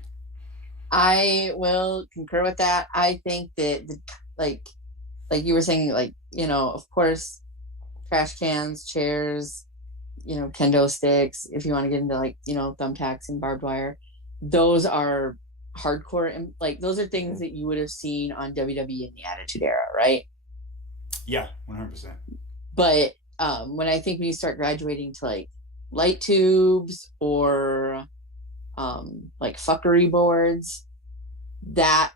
I will concur with that. I think that like you were saying, like, you know, of course, trash cans, chairs, you know, kendo sticks, if you want to get into like, you know, thumbtacks and barbed wire, those are hardcore, and like those are things that you would have seen on WWE in the Attitude Era, right? Yeah, 100%. But when I think when you start graduating to like light tubes or like fuckery boards, that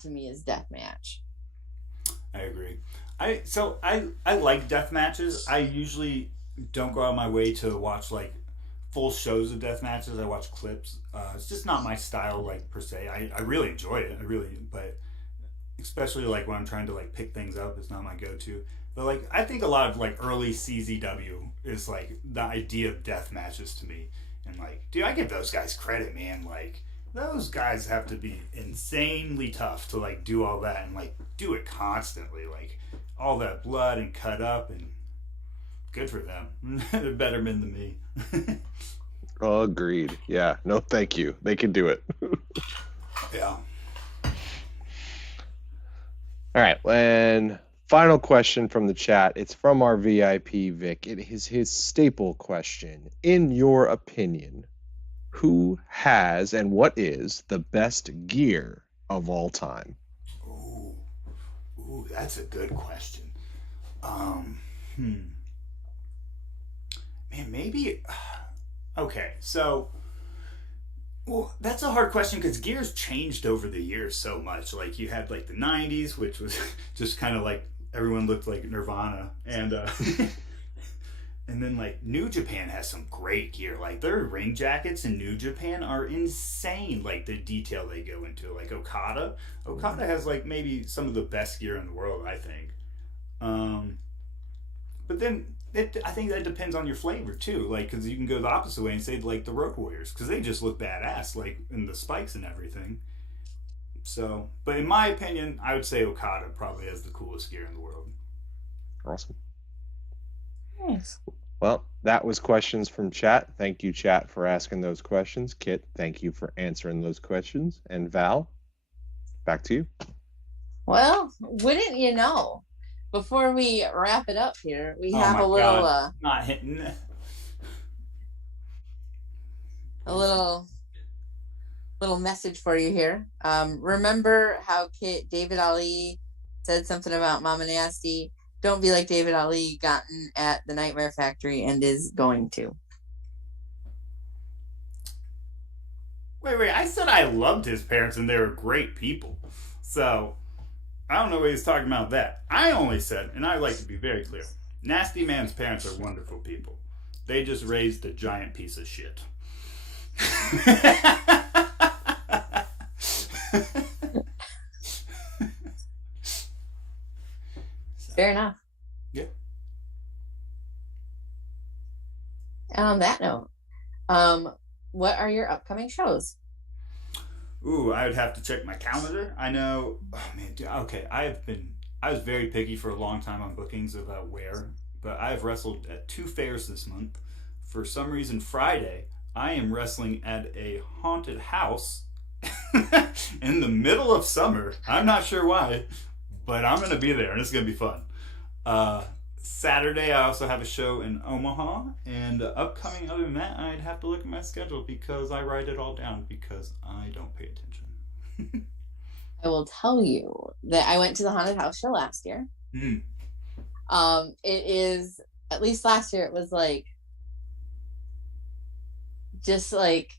to me is death match. I agree. I like death matches. I usually don't go out of my way to watch like full shows of death matches. I watch clips. It's just not my style, like per se. I really enjoy it. I really, but especially like when I'm trying to like pick things up, it's not my go-to. But like I think a lot of like early CZW is like the idea of death matches to me. And like, dude, I give those guys credit, man. Like those guys have to be insanely tough to like do all that and like do it constantly, like all that blood and cut up, and good for them. They're better men than me. Oh, agreed. Yeah, no thank you, they can do it. Yeah. All right, and final question from the chat. It's from our VIP Vic. It is his staple question. In your opinion, who has and what is the best gear of all time? Ooh, that's a good question. Man, maybe. Okay, so. Well, that's a hard question because gear's changed over the years so much. Like you had like the '90s, which was just kind of like everyone looked like Nirvana, and and then like New Japan has some great gear. Like their ring jackets in New Japan are insane. Like the detail they go into. Like Okada has like maybe some of the best gear in the world, I think. But then I think that depends on your flavor too. Like because you can go the opposite way and say like the Road Warriors because they just look badass, like in the spikes and everything. So, but in my opinion, I would say Okada probably has the coolest gear in the world. Awesome. Nice. Well, that was questions from chat. Thank you, chat, for asking those questions. Kit, thank you for answering those questions. And Val, back to you. Well, wouldn't you know? before we wrap it up here, we Oh have my a little God. Not hitting. a little little message for you here. Remember how David Ali said something about Mama Nasty? Don't be like David Ali, gotten at the Nightmare Factory and is going to. Wait. I said I loved his parents and they were great people. So, I don't know what he's talking about that. I only said, and I like to be very clear, Nasty Man's parents are wonderful people. They just raised a giant piece of shit. Fair enough. Yeah. And on that note, what are your upcoming shows? Ooh, I would have to check my calendar. I know. Oh man, okay. I was very picky for a long time on bookings about where, but I have wrestled at 2 fairs this month. For some reason, Friday I am wrestling at a haunted house in the middle of summer. I'm not sure why, but I'm gonna be there and it's gonna be fun. Uh, Saturday, I also have a show in Omaha, and upcoming other than that, I'd have to look at my schedule because I write it all down because I don't pay attention. I will tell you that I went to the haunted house show last year. Mm. It is, at least last year, it was like, just like,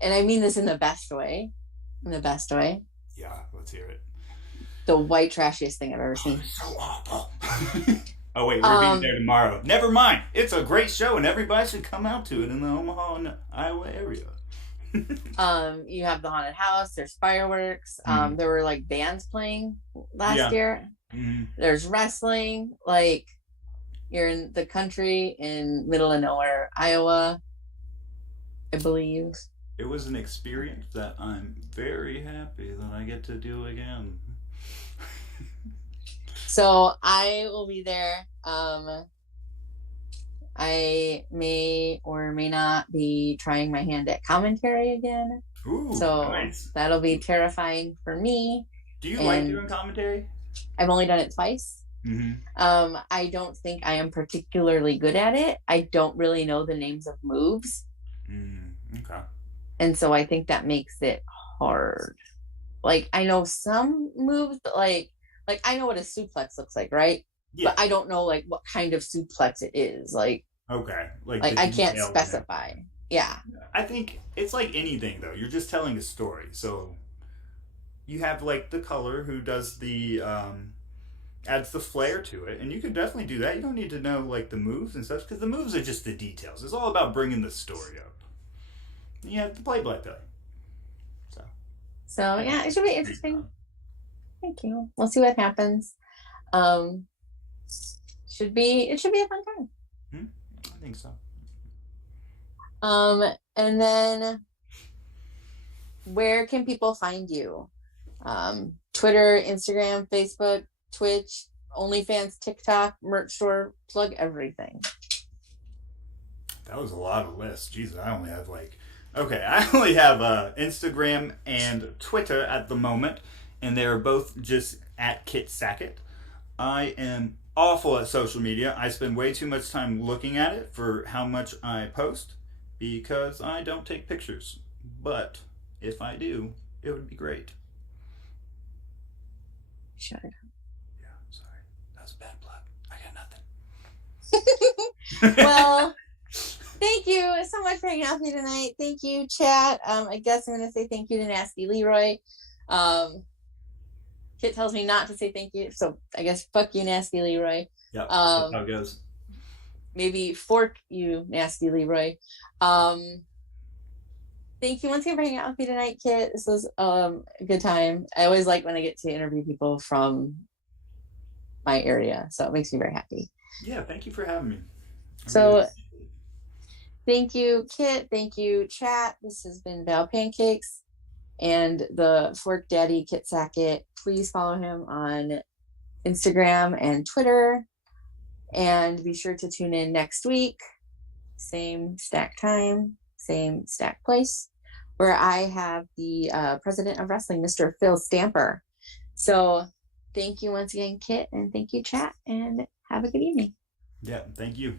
and I mean this in the best way, Yeah, let's hear it. the white trashiest thing I've ever seen. It's so awful. Oh wait, we're being there tomorrow. Never mind. It's a great show, and everybody should come out to it in the Omaha and Iowa area. You have the haunted house. There's fireworks. There were like bands playing last year. Mm-hmm. There's wrestling. Like, you're in the country in middle of nowhere, Iowa, I believe. It was an experience that I'm very happy that I get to do again. So I will be there. I may or may not be trying my hand at commentary again. Ooh, so nice. That'll be terrifying for me. Do you like doing commentary? I've only done it twice. Mm-hmm. I don't think I am particularly good at it. I don't really know the names of moves. Okay. And so I think that makes it hard. Like, I know some moves, but like I know what a suplex looks like, right? Yeah. But I don't know like what kind of suplex it is. Like, okay, like I can't specify. Yeah. I think it's like anything though. You're just telling a story. So you have like the color who does the adds the flair to it, and you could definitely do that. You don't need to know like the moves and stuff because the moves are just the details. It's all about bringing the story up. And you have to play by play. So yeah, it should be interesting. Thank you. We'll see what happens. It should be a fun time. I think so. And then where can people find you? Twitter, Instagram, Facebook, Twitch, OnlyFans, TikTok, merch store, plug everything. That was a lot of lists. Jesus, I only have Instagram and Twitter at the moment, and they're both just at Kit Sackett. I am awful at social media. I spend way too much time looking at it for how much I post because I don't take pictures. But if I do, it would be great. Shut it up. Yeah, sorry. That was bad blood. I got nothing. Well, thank you so much for hanging out with me tonight. Thank you, chat. I guess I'm going to say thank you to Nasty Leroy. Kit tells me not to say thank you, so I guess fuck you, Nasty Leroy. Yep, that's how it goes. Maybe fork you, Nasty Leroy. Thank you once again for hanging out with me tonight, Kit. This was a good time. I always like when I get to interview people from my area, so it makes me very happy. Yeah, thank you for having me. Thank you, Kit. Thank you, chat. This has been Val Pancakes and the Fork Daddy, Kit Sackett. Please follow him on Instagram and Twitter. And be sure to tune in next week. Same stack time, same stack place, where I have the president of wrestling, Mr. Phil Stamper. So Thank you once again, Kit, and thank you, chat, and have a good evening. Yeah, thank you.